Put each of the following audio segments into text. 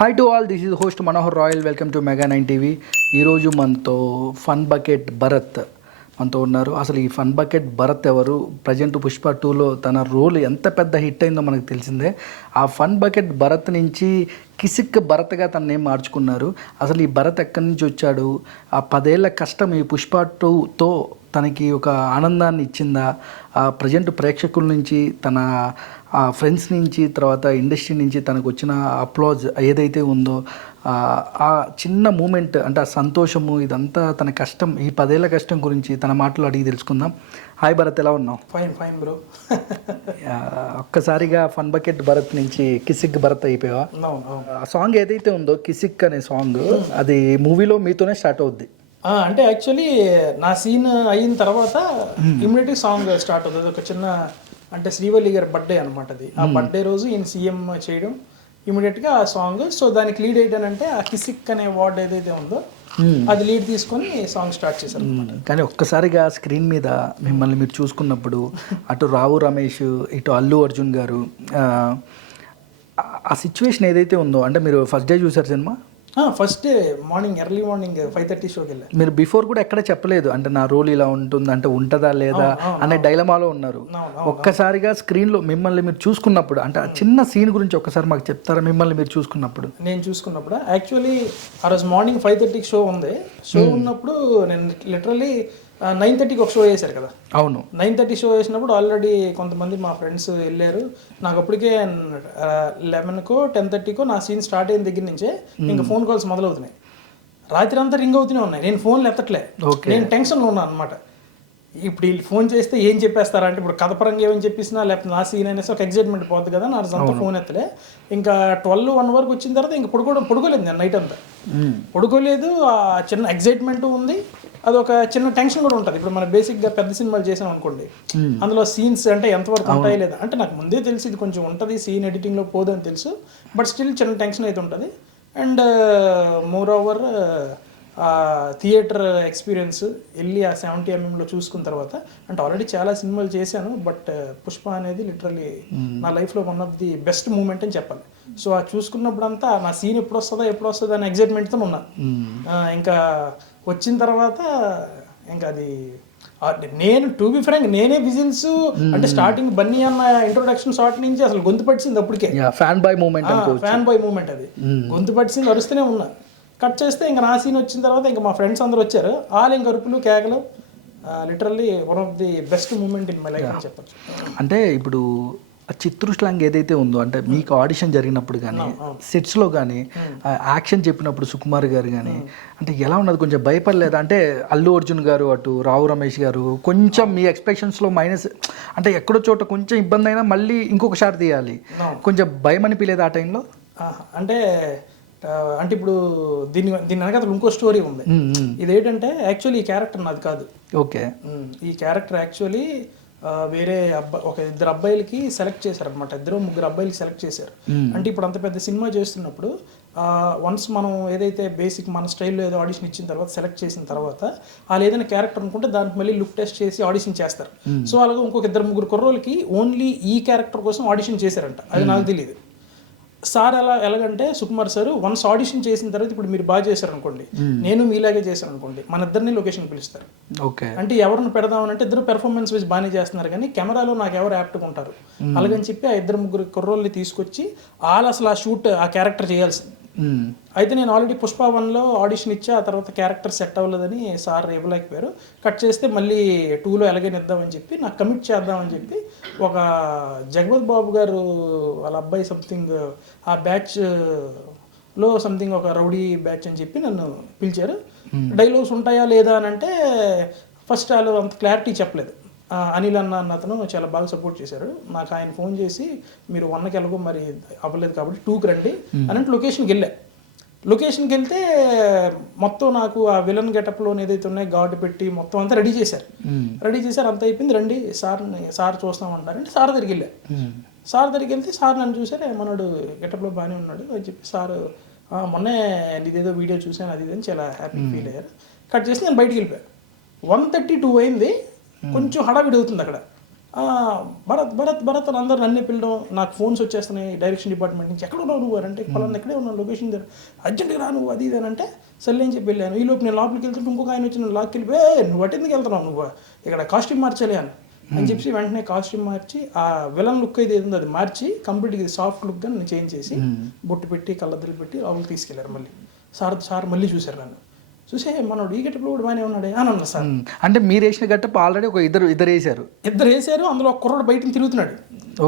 Hi to all, this is host Manohar royal. Welcome to mega 9 TV. ఈరోజు మనతో fun bucket Bharat మనతో ఉన్నారు. అసలు ఈ ఫన్ బకెట్ భరత్ ఎవరు? ప్రజెంట్ పుష్ప 2లో తన రోల్ ఎంత పెద్ద హిట్ అయిందో మనకు తెలిసిందే. ఆ ఫన్ బకెట్ భరత్ నుంచి కిసిక్ భరత్గా తన నేమ్ మార్చుకున్నారు. అసలు ఈ భరత్ ఎక్కడి నుంచి వచ్చాడు? ఆ 10 ఏళ్ల కష్టం ఈ పుష్ప 2తో తనకి ఒక ఆనందాన్ని ఇచ్చిందా? ప్రజెంట్ ప్రేక్షకుల నుంచి, తన ఫ్రెండ్స్ నుంచి, తర్వాత ఇండస్ట్రీ నుంచి తనకు వచ్చిన అప్లాజ్ ఏదైతే ఉందో, ఆ చిన్న మూమెంట్ అంటే ఆ సంతోషము, ఇదంతా తన కష్టం, ఈ 10 ఏళ్ల కష్టం గురించి తన మాటలు అడిగి తెలుసుకుందాం. హాయ్ భరత్, ఎలా ఉన్నావు? Fine bro. ఒక్కసారిగా ఫన్ బకెట్ భరత్ నుంచి కిసిక్ భరత్ అయిపోయావా? ఆ సాంగ్ ఏదైతే ఉందో కిసిక్ అనే సాంగ్, అది మూవీలో మీతోనే స్టార్ట్ అవుద్ది. అంటే యాక్చువల్లీ నా సీన్ అయిన తర్వాత ఇమ్మీడియట్గా సాంగ్ స్టార్ట్ అవుతుంది. ఒక చిన్న అంటే శ్రీవల్లి గారి బర్త్డే అనమాట అది. ఆ బర్త్డే రోజు ఈయన సీఎం చేయడం, ఇమీడియట్గా ఆ సాంగ్. సో దానికి లీడ్ ఏంటంటే ఆ కిసిక్ అనే వర్డ్ ఏదైతే ఉందో అది లీడ్ తీసుకొని సాంగ్ స్టార్ట్ చేశారు అనమాట. కానీ ఒక్కసారిగా స్క్రీన్ మీద మిమ్మల్ని మీరు చూసుకున్నప్పుడు, అటు రావు రమేష్, ఇటు అల్లు అర్జున్ గారు, ఆ సిచ్యువేషన్ ఏదైతే ఉందో, అంటే మీరు ఫస్ట్ డే చూసారు cinema? First day early morning 5:30 షోకి వెళ్ళారు. మీరు బిఫోర్ కూడా ఎక్కడ చెప్పలేదు అంటే నా రోల్ ఇలా ఉంటుంది, అంటే ఉంటుందా లేదా అనే డైలమాలో ఉన్నారు. ఒక్కసారిగా స్క్రీన్లో మిమ్మల్ని మీరు చూసుకున్నప్పుడు, అంటే ఆ చిన్న సీన్ గురించి ఒక్కసారి మాకు చెప్తారా? మిమ్మల్ని మీరు చూసుకున్నప్పుడు, నేను చూసుకున్నప్పుడు యాక్చువల్లీ ఆ రోజు మార్నింగ్ 5:30కి షో ఉంది. షో ఉన్నప్పుడు నేను లిటరల్లీ 9:30కి ఒక షో వేశారు కదా. అవును, 9:30 షో వేసినప్పుడు ఆల్రెడీ కొంతమంది మా ఫ్రెండ్స్ వెళ్ళారు. నాకు అప్పటికే 11కో 10:30కో నా సీన్ స్టార్ట్ అయిన దగ్గర నుంచే ఇంకా ఫోన్ కాల్స్ మొదలవుతున్నాయి. రాత్రి అంతా రింగ్ అవుతూనే ఉన్నాయి. నేను ఫోన్లు ఎత్తట్లే, నేను టెన్షన్లో ఉన్నాను అనమాట. ఇప్పుడు వీళ్ళు ఫోన్ చేస్తే ఏం చెప్పేస్తారా అంటే, ఇప్పుడు కథ పరంగా ఏమని చెప్పేసినా, లేకపోతే నా సీన్ అనేసి ఒక ఎగ్జైట్మెంట్ పోతుంది కదా. నా అంతా ఫోన్ ఎత్తలే. ఇంకా 12-1 వరకు వచ్చిన తర్వాత ఇంకా పడుకోలేదు నేను నైట్ అంతా. పడుకోలేదు. ఆ చిన్న ఎగ్జైట్మెంట్ ఉంది, అదొక చిన్న టెన్షన్ కూడా ఉంటుంది. ఇప్పుడు మనం బేసిక్గా పెద్ద సినిమాలు చేసాం అనుకోండి, అందులో సీన్స్ అంటే ఎంతవరకు ఉంటాయి లేదా అంటే నాకు ముందే తెలిసి ఇది కొంచెం ఉంటుంది, సీన్ ఎడిటింగ్లో పోదు అని తెలుసు. బట్ స్టిల్ చిన్న టెన్షన్ అయితే ఉంటుంది. And more over theatre experience వెళ్ళి ఆ 70mm చూసుకున్న తర్వాత, అంటే ఆల్రెడీ చాలా సినిమాలు చేశాను, బట్ పుష్ప అనేది లిటరలీ నా లైఫ్లో one of the best moment అని చెప్పాలి. సో ఆ చూసుకున్నప్పుడంతా నా సీన్ ఎప్పుడు వస్తుందో అనే ఎగ్జైట్మెంట్తో ఉన్నా. ఇంకా వచ్చిన తర్వాత ఇంకా అది నేను టు బి ఫ్రాంక్ నేనే విజిల్స్ అంటే స్టార్టింగ్ బన్నీ అన్న ఇంట్రొడక్షన్ షాట్ నుంచి అసలు గొంతు పట్టింది. అప్పటికే ఫ్యాన్ బాయ్ మూమెంట్ అది గొంతు పట్టింది, అరుస్తూనే ఉన్నా. కట్ చేస్తే ఇంకా నా సీన్ వచ్చిన తర్వాత ఇంకా మా ఫ్రెండ్స్ అందరూ వచ్చారు. ఆల్ ఇంకా అరుపులు కేకలు, literally one of the best moment in my life అని చెప్పచ్చు. అంటే ఇప్పుడు చిత్రు స్లాంగ్ ఏదైతే ఉందో, అంటే మీకు ఆడిషన్ జరిగినప్పుడు కానీ, సెట్స్లో కానీ, యాక్షన్ చెప్పినప్పుడు సుకుమార్ గారు కానీ, అంటే ఎలా ఉన్నది? కొంచెం భయపడలేదా? అంటే అల్లు అర్జున్ గారు, అటు రావు రమేష్ గారు, కొంచెం మీ ఎక్స్పెక్టేషన్స్లో మైనస్, అంటే ఎక్కడో చోట కొంచెం ఇబ్బంది అయినా మళ్ళీ ఇంకొక షాట్ తీయాలి, కొంచెం భయం అనిపించలేదు ఆ టైంలో? అంటే ఇప్పుడు దీని వెనక ఇంకో స్టోరీ ఉంది. ఇదేంటంటే యాక్చువల్లీ ఈ క్యారెక్టర్ నాది కాదు. ఓకే, ఈ క్యారెక్టర్ యాక్చువల్లీ వేరే ఒక 2 అబ్బాయిలకి సెలెక్ట్ చేశారు అనమాట. 2-3 అబ్బాయిలకి సెలెక్ట్ చేశారు. అంటే ఇప్పుడు అంత పెద్ద సినిమా చేస్తున్నప్పుడు వన్స్ మనం ఏదైతే బేసిక్ మన స్టైల్లో ఏదో ఆడిషన్ ఇచ్చిన తర్వాత, సెలెక్ట్ చేసిన తర్వాత, వాళ్ళు ఏదైనా క్యారెక్టర్ అనుకుంటే దానికి మళ్ళీ లుక్ టెస్ట్ చేసి ఆడిషన్ చేస్తారు. సో అలాగే ఇంకొక 2-3 కుర్రోళ్ళకి ఓన్లీ ఈ క్యారెక్టర్ కోసం ఆడిషన్ చేశారంట. అది నాకు తెలియదు. సార్ ఎలాగంటే సుకుమార్ సార్ వన్స్ ఆడిషన్ చేసిన తర్వాత, ఇప్పుడు మీరు బాగా చేశారు అనుకోండి, నేను మీలాగే చేశాను అనుకోండి, మన ఇద్దరిని లొకేషన్ పిలుస్తారు. ఓకే, అంటే ఎవరిని పెడదామనంటే ఇద్దరు పెర్ఫార్మెన్స్ వైజ్ బాగానే చేస్తున్నారు, కానీ కెమెరాలో నాకు ఎవరు యాప్ట్గా ఉంటారు అలాగని చెప్పి ఆ 2-3 కుర్రోళ్ళని తీసుకొచ్చి అసలు ఆ షూట్ ఆ క్యారెక్టర్ చేయాల్సింది. అయితే నేను ఆల్రెడీ పుష్ప 1లో ఆడిషన్ ఇచ్చా, ఆ తర్వాత క్యారెక్టర్ సెట్ అవ్వలేదని సార్ ఇవ్వలేకపోయారు. కట్ చేస్తే మళ్ళీ 2లో ఎలాగైనా ఇద్దామని చెప్పి, నాకు కమిట్ చేద్దామని చెప్పి, ఒక జగపతి బాబు గారు వాళ్ళ అబ్బాయి సంథింగ్ ఆ బ్యాచ్లో సంథింగ్ ఒక రౌడీ బ్యాచ్ అని చెప్పి నన్ను పిలిచారు. డైలాగ్స్ ఉంటాయా లేదా అని అంటే ఫస్ట్ వాళ్ళు అంత క్లారిటీ చెప్పలేదు. అనిల్ అన్న అతను చాలా బాగా సపోర్ట్ చేశారు నాకు. ఆయన ఫోన్ చేసి, మీరు 1కి ఎలాగో మరి అవ్వలేదు కాబట్టి 2కి రండి అని అంటే లొకేషన్కి వెళ్ళా. లొకేషన్కి వెళ్తే మొత్తం నాకు ఆ విలన్ గెటప్లో ఏదైతే ఉన్నాయో గార్డు పెట్టి మొత్తం అంతా రెడీ చేశారు. అంత అయిపోయింది, రండి సార్ చూస్తామంటారంటే సార్ దగ్గరికి వెళ్ళా. సార్ దగ్గరికి వెళ్తే సార్ నన్ను చూసారు, మనోడు గెటప్లో బాగానే ఉన్నాడు అని చెప్పి సార్ మొన్నే ఇదేదో వీడియో చూసాను అది అని చాలా హ్యాపీ ఫీల్ అయ్యారు. కట్ చేసి నేను బయటికి వెళ్ళిపోయాను. 1:32 అయింది. కొంచెం హడావిడి అవుతుంది అక్కడ. భరత్ భరత్ భరత్ అని అందరూ నన్నే పిలడం, నాకు ఫోన్స్ వచ్చేస్తున్నాయి డైరెక్షన్ డిపార్ట్మెంట్ నుంచి, ఎక్కడ ఉన్నావు నువ్వు అని అంటే పలానా ఎక్కడే ఉన్నావు లొకేషన్ దగ్గర, అర్జెంట్గా రా నువ్వు అది ఇది అని అంటే సర్లే అని చెప్పి వెళ్ళాను. ఈ లోపు నేను లోపలికి వెళ్తుంటే ఇంకొక ఆయన వచ్చి నేను లాక్కి వెళ్ళిపోయి నువ్వు అటెందుకు వెళ్తున్నావు నువ్వు ఇక్కడ కాస్ట్యూమ్ మార్చాలి అని చెప్పి వెంటనే కాస్ట్యూమ్ మార్చి ఆ విలన్ లుక్ అయితే ఏదో అది మార్చి కంప్లీట్గా సాఫ్ట్ లుక్గా నన్ను చేంజ్ చేసి బొట్టు పెట్టి కళ్ళద్దలు పెట్టి లోపలికి తీసుకెళ్లారు. మళ్ళీ సార్ మళ్ళీ చూశారు నన్ను, చూసే మనోడు ఈ గెటప్లో కూడా బాగానే ఉన్నాడే అని అన్నారు సార్. అంటే మీరు వేసిన గెటప్ ఆల్రెడీ ఒక ఇద్దరు వేసారు, అందులో ఒక కుర్రాడు బయటకు తిరుగుతున్నాడు.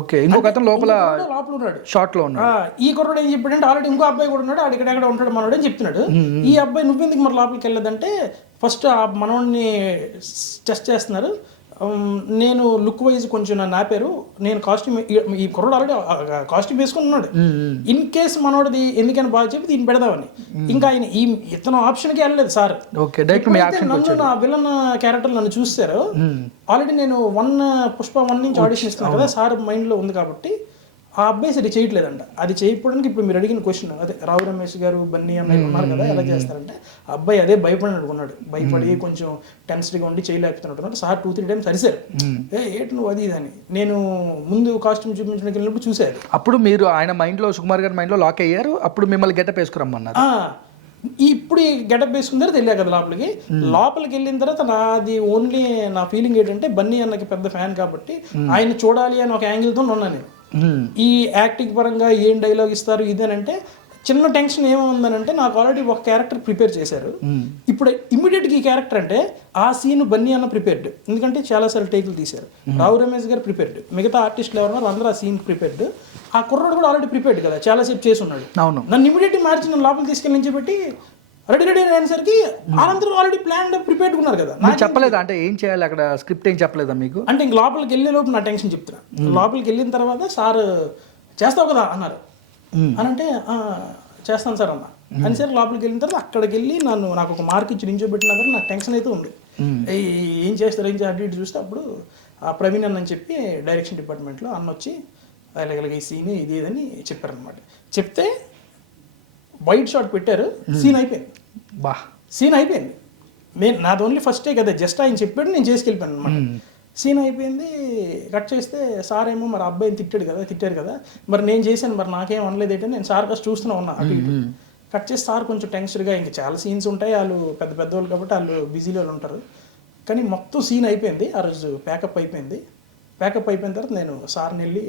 ఓకే, ఇంకొక అతను లోపల ఉన్నాడు, షార్ట్ లో ఉన్నాడు. ఈ కుర్రాడు ఏం చెప్పాడంటే ఆల్రెడీ ఇంకో అబ్బాయి కూడా ఉన్నాడు, ఆడ ఇక్కడ ఉంటాడు మనోడు అని చెప్తున్నాడు. ఈ అబ్బాయి నువ్వెందుకు మరి లోపలికి వెళ్ళదంటే ఫస్ట్ ఆ మనోడిని టెస్ట్ చేస్తున్నారు. నేను లుక్ వైజ్ కొంచెం నన్ను ఆపారు. నేను కాస్ట్యూమ్, ఈ కుర్రాడు ఆల్రెడీ కాస్ట్యూమ్ వేసుకుని ఉన్నాడు. ఇన్ కేసు మనోడిది ఎందుకని బాగా చెప్పి దీన్ని పెడదామని, ఇంకా ఆయన ఇతను ఆప్షన్కి వెళ్ళలేదు సార్. నన్ను నా విలన్ క్యారెక్టర్ నన్ను చూస్తారు. ఆల్రెడీ నేను పుష్ప 1 నుంచి ఆడిషన్ ఇస్తున్నాను కదా సార్ మైండ్లో ఉంది కాబట్టి ఆ అబ్బాయి సరి చేయట్లేదంట. అది చేయకపోవడానికి ఇప్పుడు మీరు అడిగిన క్వశ్చన్ అదే రావు రమేష్ గారు బన్నీ అన్నయ్య ఉన్నారు కదా, ఎలా చేస్తారంటే ఆ అబ్బాయి అదే భయపడి అనుకున్నాడు, భయపడి కొంచెం టెన్స్డ్గా ఉండి చేయలేకపోతున్నట్టు సార్ 2-3 టైమ్స్ అరిశారు, ఏంటి నువ్వు అది అని. నేను ముందు కాస్ట్యూమ్ చూపించడానికి వెళ్ళినప్పుడు చూసారు. అప్పుడు మీరు ఆయన మైండ్లో, సుకుమార్ గారి మైండ్లో లాక్ అయ్యారు. అప్పుడు మిమ్మల్ని గెటప్ వేసుకురమ్మన్నారు. ఇప్పుడు ఈ గెటప్ వేసుకున్నారు తెలియదు కదా లోపలికి వెళ్ళిన తర్వాత నాది ఓన్లీ నా ఫీలింగ్ ఏంటంటే బన్నీ అన్నకి పెద్ద ఫ్యాన్ కాబట్టి ఆయన చూడాలి అని ఒక యాంగిల్తో ఉన్నాను నేను. ఈ యాక్టింగ్ పరంగా ఏం డైలాగ్ ఇస్తారు ఇదేనంటే చిన్న టెన్షన్ ఏముందనంటే నాకు ఆల్రెడీ ఒక క్యారెక్టర్ ప్రిపేర్ చేశారు. ఇప్పుడు ఇమ్మీడియట్గా ఈ క్యారెక్టర్ అంటే ఆ సీన్ బన్నీ అన్న ప్రిపేర్డ్, ఎందుకంటే చాలాసార్లు టేకులు తీశారు. రావు రమేష్ గారు ప్రిపేర్డ్, మిగతా ఆర్టిస్టులు ఎవరున్నారు అందరూ ఆ సీన్ ప్రిపేర్డ్. ఆ కుర్రాడు కూడా ఆల్రెడీ ప్రిపేర్డ్ కదా, చాలాసేపు చేసి ఉన్నాడు. నన్ను ఇమ్మీడియట్గా మార్చి నన్ను లోపలికి తీసుకెళ్ళి నుంచి పెట్టి రెడీ అనేసరికి వాళ్ళందరూ ఆల్రెడీ ప్లాన్ ప్రిపేర్డ్ ఉన్నారు కదా. నాకు చెప్పలేదు అంటే ఏం చేయాలి అక్కడ, స్క్రిప్ట్ ఏం చెప్పలేదా మీకు? అంటే ఇంక లోపలికి వెళ్ళే లోపు నా టెన్షన్ చెప్తున్నా. లోపలికి వెళ్ళిన తర్వాత సార్ చేస్తావు కదా అన్నారు. అని అంటే చేస్తాను సార్ అన్న అని సరే లోపలికి వెళ్ళిన తర్వాత అక్కడికి వెళ్ళి నాకు ఒక మార్క్ ఇచ్చి నించోబెట్టిన తర్వాత నాకు టెన్షన్ అయితే ఉంది. ఏం చేస్తారు అటు ఇటు చూస్తే అప్పుడు ప్రవీణ్ అన్న అని చెప్పి డైరెక్షన్ డిపార్ట్మెంట్లో అన్న వచ్చి ఇలాగ ఈ సీన్ ఇది ఇదని చెప్పారనమాట. చెప్తే వైట్ షాట్ పెట్టారు, సీన్ అయిపోయింది. సీన్ అయిపోయింది. నాది ఓన్లీ ఫస్ట్ డే కదా, జస్ట్ ఆయన చెప్పాడు నేను చేసుకెళ్ళిపోయాను అనమాట. సీన్ అయిపోయింది. కట్ చేస్తే సార్ ఏమో మరి అబ్బాయిని తిట్టారు కదా మరి నేను చేశాను మరి నాకేం అనలేదు ఏంటంటే నేను సార్ కాస్త చూస్తూనే ఉన్నా అటు ఇటు. కట్ చేసి సార్ కొంచెం టెన్షన్గా, ఇంకా చాలా సీన్స్ ఉంటాయి, వాళ్ళు పెద్దవాళ్ళు కాబట్టి వాళ్ళు బిజీలో ఉంటారు. కానీ మొత్తం సీన్ అయిపోయింది. ఆ రోజు ప్యాకప్ అయిపోయింది. ప్యాకప్ అయిపోయిన తర్వాత నేను సార్ని వెళ్ళి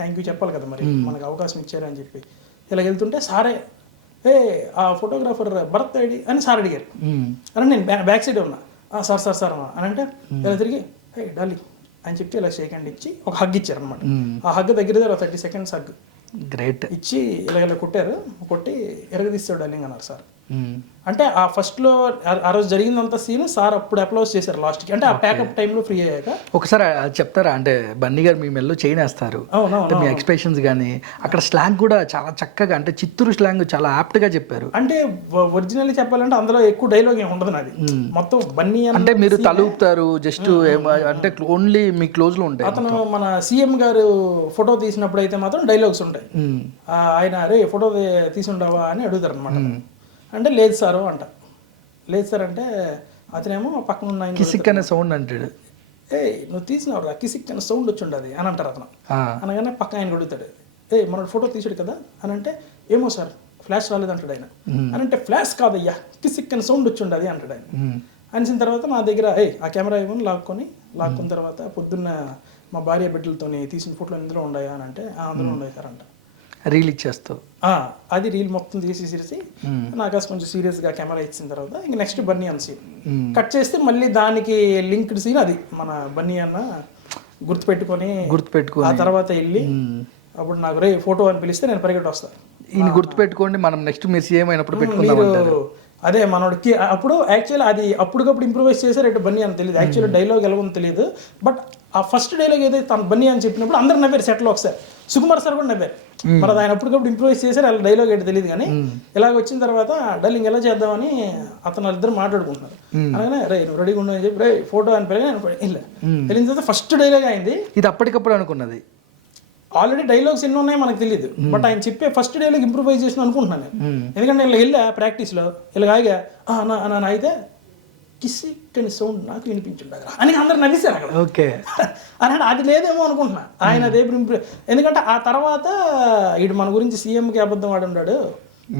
థ్యాంక్ యూ చెప్పాలి కదా మరి మనకు అవకాశం ఇచ్చారు అని చెప్పి ఇలా వెళ్తుంటే సారే ఆ ఫోటోగ్రాఫర్ భరత్ ఐడి అని సార్ అడిగారు. అని నేను బ్యాక్ సైడ్ ఉన్నా. సార్ అని అంటే ఇలా తిరిగి డార్లింగ్ అని చెప్పి ఇలా షేక్ హ్యాండ్ ఇచ్చి ఒక హగ్ ఇచ్చారు అనమాట. ఆ హగ్ దగ్గర 30 seconds హగ్ గ్రేట్ ఇచ్చి ఇలా కొట్టారు. కొట్టి ఎరగదీస్తాడు డార్లింగ్ అన్నారు సార్. అంటే ఆ ఫస్ట్లో ఆ రోజు జరిగిందంత సీన్ సార్ అప్పుడు అప్లోడ్ చేశారు లాస్ట్కి, అంటే ఆ ప్యాకప్ టైంలో ఫ్రీ అయ్యాక. ఒకసారి చెప్తారా అంటే బన్నీ గారు మీ మెల్లో చైన్ వేస్తారు, మీ ఎక్స్ప్రెషన్స్ కానీ అక్కడ స్లాంగ్ కూడా చాలా చక్కగా, అంటే చిత్తూరు స్లాంగ్ చాలా యాప్ట్గా చెప్పారు. అంటే ఒరిజినల్ చెప్పాలంటే అందులో ఎక్కువ డైలాగ్ ఏమి ఉండదు నాది, మొత్తం బన్నీ అంటే మీరు తలుపుతారు జస్ట్ అంటే ఓన్లీ మీ క్లోజ్లో ఉంటాయి. అతను మన సీఎం గారు ఫోటో తీసినప్పుడు అయితే మాత్రం డైలాగ్స్ ఉంటాయి. ఆయన అరే ఫోటో తీసి ఉండవా అని అడుగుతారు అనమాట. అంటే లేదు సార్ అంట. లేదు సార్ అంటే అతనేమో పక్కన ఉన్న కిసిక్ అనే సౌండ్ అంటాడు. నువ్వు తీసినవరా కిసిక్ అనే సౌండ్ వచ్చి ఉండదు అని అంటారు అతను. అనగానే పక్క ఆయన అడుగుతాడు మనోడు ఫోటో తీసాడు కదా అని అంటే ఏమో సార్ ఫ్లాష్ రాలేదు అంటాడు ఆయన. అని అంటే ఫ్లాష్ కాదయ్యా కిసిక్ అనే సౌండ్ వచ్చి ఉండదు అంటాడు ఆయన. అనిసిన తర్వాత నా దగ్గర ఆ కెమెరా ఇవ్వని లాక్కున్న తర్వాత పొద్దున్న మా భార్య బిడ్డలతో తీసిన ఫోటోలు ఇందులో ఉన్నాయా అని అంటే అందులో ఉన్నాయి సార్ అంట. రీల్ ఇచ్చేస్తావు. అది రీల్ మొత్తం తీసేసి నాకు కొంచెం సీరియస్గా కెమెరా ఇచ్చిన తర్వాత ఇంక నెక్స్ట్ బన్నీ అన్న సీన్ కట్ చేస్తే మళ్ళీ దానికి లింక్డ్ సీన్ అది మన బన్నీ అన్న గుర్తుపెట్టుకొని ఆ తర్వాత వెళ్ళి అప్పుడు నాకు రే ఫోటో అని పిలిస్తే నేను పరిగెట్టి వస్తాను. ఈయన గుర్తుపెట్టుకోండి మనం నెక్స్ట్ మీరు సీఎం అయినప్పుడు పెట్టుకుందాం. అదే మనోడికి అప్పుడు యాక్చువల్లీ అది అప్పటికప్పుడు ఇంప్రూవైజ్ చేశారు ఎటు బన్నీ అని తెలియదు. యాక్చువల్లీ డైలాగ్ ఎలా ఉందో తెలియదు. బట్ ఆ ఫస్ట్ డైలాగ్ ఏదైతే తను బన్నీ అని చెప్పినప్పుడు అందరు నవ్వారు సెట్లో. ఒకసారి సుకుమార్ సార్ కూడా నవ్వారు. మరి ఆయన అప్పటికప్పుడు ఇంప్రూవైజ్ చేశారు, అలా డైలాగ్ ఏంటో తెలియదు. కానీ ఇలాగ వచ్చిన తర్వాత డల్లింగ్ ఎలా చేద్దామని అతను వాళ్ళిద్దరు మాట్లాడుకుంటున్నారు. అలాగే రే నువ్వు రెడీగా ఉండని చెప్పి రే ఫోటో అని వెళ్ళిన తర్వాత ఫస్ట్ డైలాగ్ అయింది. ఇది అప్పటికప్పుడు అనుకున్నది. ఆల్రెడీ డైలాగ్స్ ఎన్ని ఉన్నాయో మనకు తెలియదు. బట్ ఆయన చెప్పే ఫస్ట్ డైలాగ్ ఇంప్రూవైజ్ చేసిన అనుకుంటున్నాను నేను. ఎందుకంటే ఇలా వెళ్ళా ప్రాక్టీస్లో ఇలాగ ఆగా అయితే కిసిక్ అని సౌండ్ నాకు వినిపించుండగా అని అందరు నవ్వేశారు అక్కడ. ఓకే. అని అది లేదేమో అనుకుంటున్నా. ఆయన అదే ఎందుకంటే ఆ తర్వాత ఇటు మన గురించి సీఎంకి అబద్ధం ఆడి ఉన్నాడు,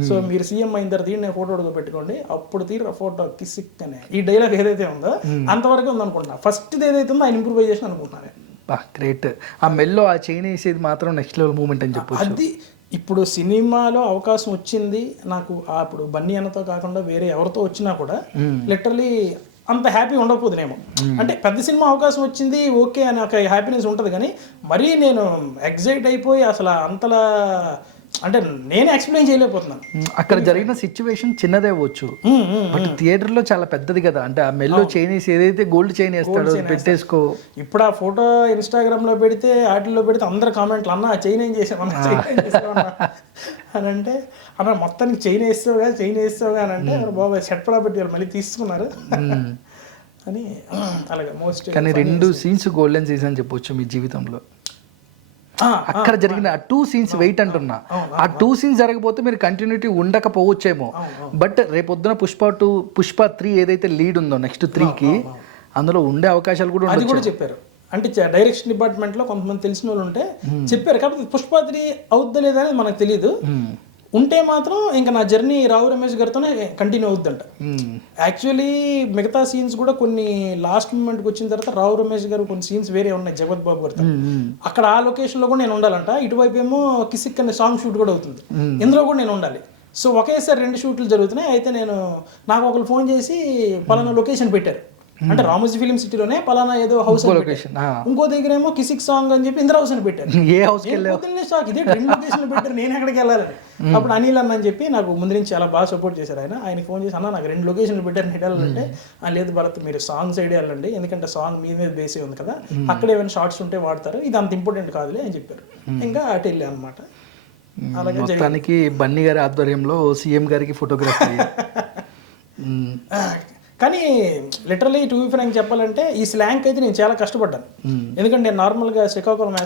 సో మీరు సీఎం అయిన తర్వాత నేను ఫోటో పెట్టుకోండి, అప్పుడు తీరు ఫోటో కిసిక్ అనే ఈ డైలాగ్ ఏదైతే ఉందో అంతవరకు ఉంది అనుకుంటున్నా. ఫస్ట్ ఏదైతే ఉందో ఆయన ఇంప్రూవైజేషన్ అనుకుంటున్నాను. గ్రేట్. ఆ మెల్లో ఆ చైన్ వేసేది మాత్రం నెక్స్ట్ లెవెల్ మూమెంట్ అని చెప్పొచ్చు. అది ఇప్పుడు సినిమాలో అవకాశం వచ్చింది నాకు, అప్పుడు బన్నీ అన్నతో కాకుండా వేరే ఎవరితో వచ్చినా కూడా లిటరలీ అంత హ్యాపీ ఉండకపోదునేమో. అంటే పెద్ద సినిమా అవకాశం వచ్చింది ఓకే అని ఒక హ్యాపీనెస్ ఉంటుంది, కానీ మరీ నేను ఎగ్జైట్ అయిపోయి అసలు అంతలా అంటే నేను ఎక్స్ప్లెయిన్ చేయలేకపోతున్నాను. అక్కడ జరిగిన సిచ్యువేషన్ చిన్నదే అవ్వచ్చు, బట్ థియేటర్ లో చాలా పెద్దది కదా. అంటే ఆ మెల్లో చైనీస్ ఏదైతే గోల్డ్ చైన్ వేస్తాడో పెట్టేసుకో. ఇప్పుడు ఆ ఫోటో ఇన్స్టాగ్రామ్ లో పెడితే వాటిల్లో పెడితే అందరు కామెంట్లు అన్న చైన్ ఏం చేసామన్నా అని అంటే అన్న మొత్తానికి చైన్ వేస్తావుగా అని అంటే బాబా సెట్ పడా పెట్టి మళ్ళీ తీసుకున్నారు అని అలాగే మోస్ట్. కానీ 2 సీన్స్ గోల్డెన్ సీన్స్ అని చెప్పొచ్చు మీ జీవితంలో. అక్కడ జరిగిన 2 సీన్స్ వెయిట్ అంటున్నా. ఆ 2 సీన్స్ జరగకపోతే మీరు కంటిన్యూటీ ఉండకపోవచ్చేమో, బట్ రేపొద్దున పుష్ప 3 ఏదైతే లీడ్ ఉందో నెక్స్ట్ 3కి అందులో ఉండే అవకాశాలు కూడా అది కూడా చెప్పారు. అంటే డైరెక్షన్ డిపార్ట్మెంట్ లో కొంతమంది తెలిసిన వాళ్ళు ఉంటే చెప్పారు, కాబట్టి పుష్ప 3 అవుద్దా లేదా అనేది మనకు తెలియదు. ఉంటే మాత్రం ఇంకా నా journey Rao Ramesh గారితోనే continue అవుద్దంట. Actually మిగతా సీన్స్ కూడా కొన్ని లాస్ట్ మూమెంట్కి వచ్చిన తర్వాత రావు రమేష్ గారు కొన్ని సీన్స్ వేరే ఉన్నాయి జగత్ బాబు గారితో, అక్కడ ఆ లొకేషన్ లో కూడా నేను ఉండాలంట. ఇటువైపు ఏమో కిసిక్ అనే సాంగ్ షూట్ కూడా అవుతుంది, ఇందులో కూడా నేను ఉండాలి. సో ఒకేసారి 2 షూట్లు జరుగుతున్నాయి. అయితే నాకు ఒకరు ఫోన్ చేసి పలానా లొకేషన్ పెట్టారు, అంటే రామోజీ ఫిలిం సిటీలోనే పలానా ఏదో హౌస్ లొకేషన్, ఇంకో దగ్గర ఏమో కిసిక్ సాంగ్ అని చెప్పి ఇంద్ర హౌస్ అని పెట్టారు. ఏ హౌస్ షాక్, ఇదే 2 లొకేషన్లు పెట్టారు, నేను ఎక్కడికి వెళ్ళాలని. అప్పుడు అనిల్ అన్న అని చెప్పి నాకు ముందు నుంచి చాలా బాగా సపోర్ట్ చేశారు. ఆయన ఫోన్ చేసి అన్న నాకు 2 లొకేషన్లు పెట్టారు నేను వెళ్ళాలంటే, లేదు భరత్ మీరు సాంగ్ సైడ్ వెళ్ళండి, ఎందుకంటే సాంగ్ మీద బేసే ఉంది కదా, అక్కడ ఏమైనా షార్ట్స్ ఉంటే వాడతారు, ఇది అంత ఇంపార్టెంట్ కాదులే అని చెప్పారు. ఇంకా అటు వెళ్ళా అనమాట. అలాగే మొత్తానికి బన్నీ గారి ఆధ్వర్యంలో సీఎం గారికి ఫోటోగ్రఫీ. కానీ లిటరలీ టు బి ఫ్రాంక్ చెప్పాలంటే ఈ స్లాంగ్ అయితే నేను చాలా కష్టపడ్డాను, ఎందుకంటే నేను నార్మల్గా శ్రీకాకుళం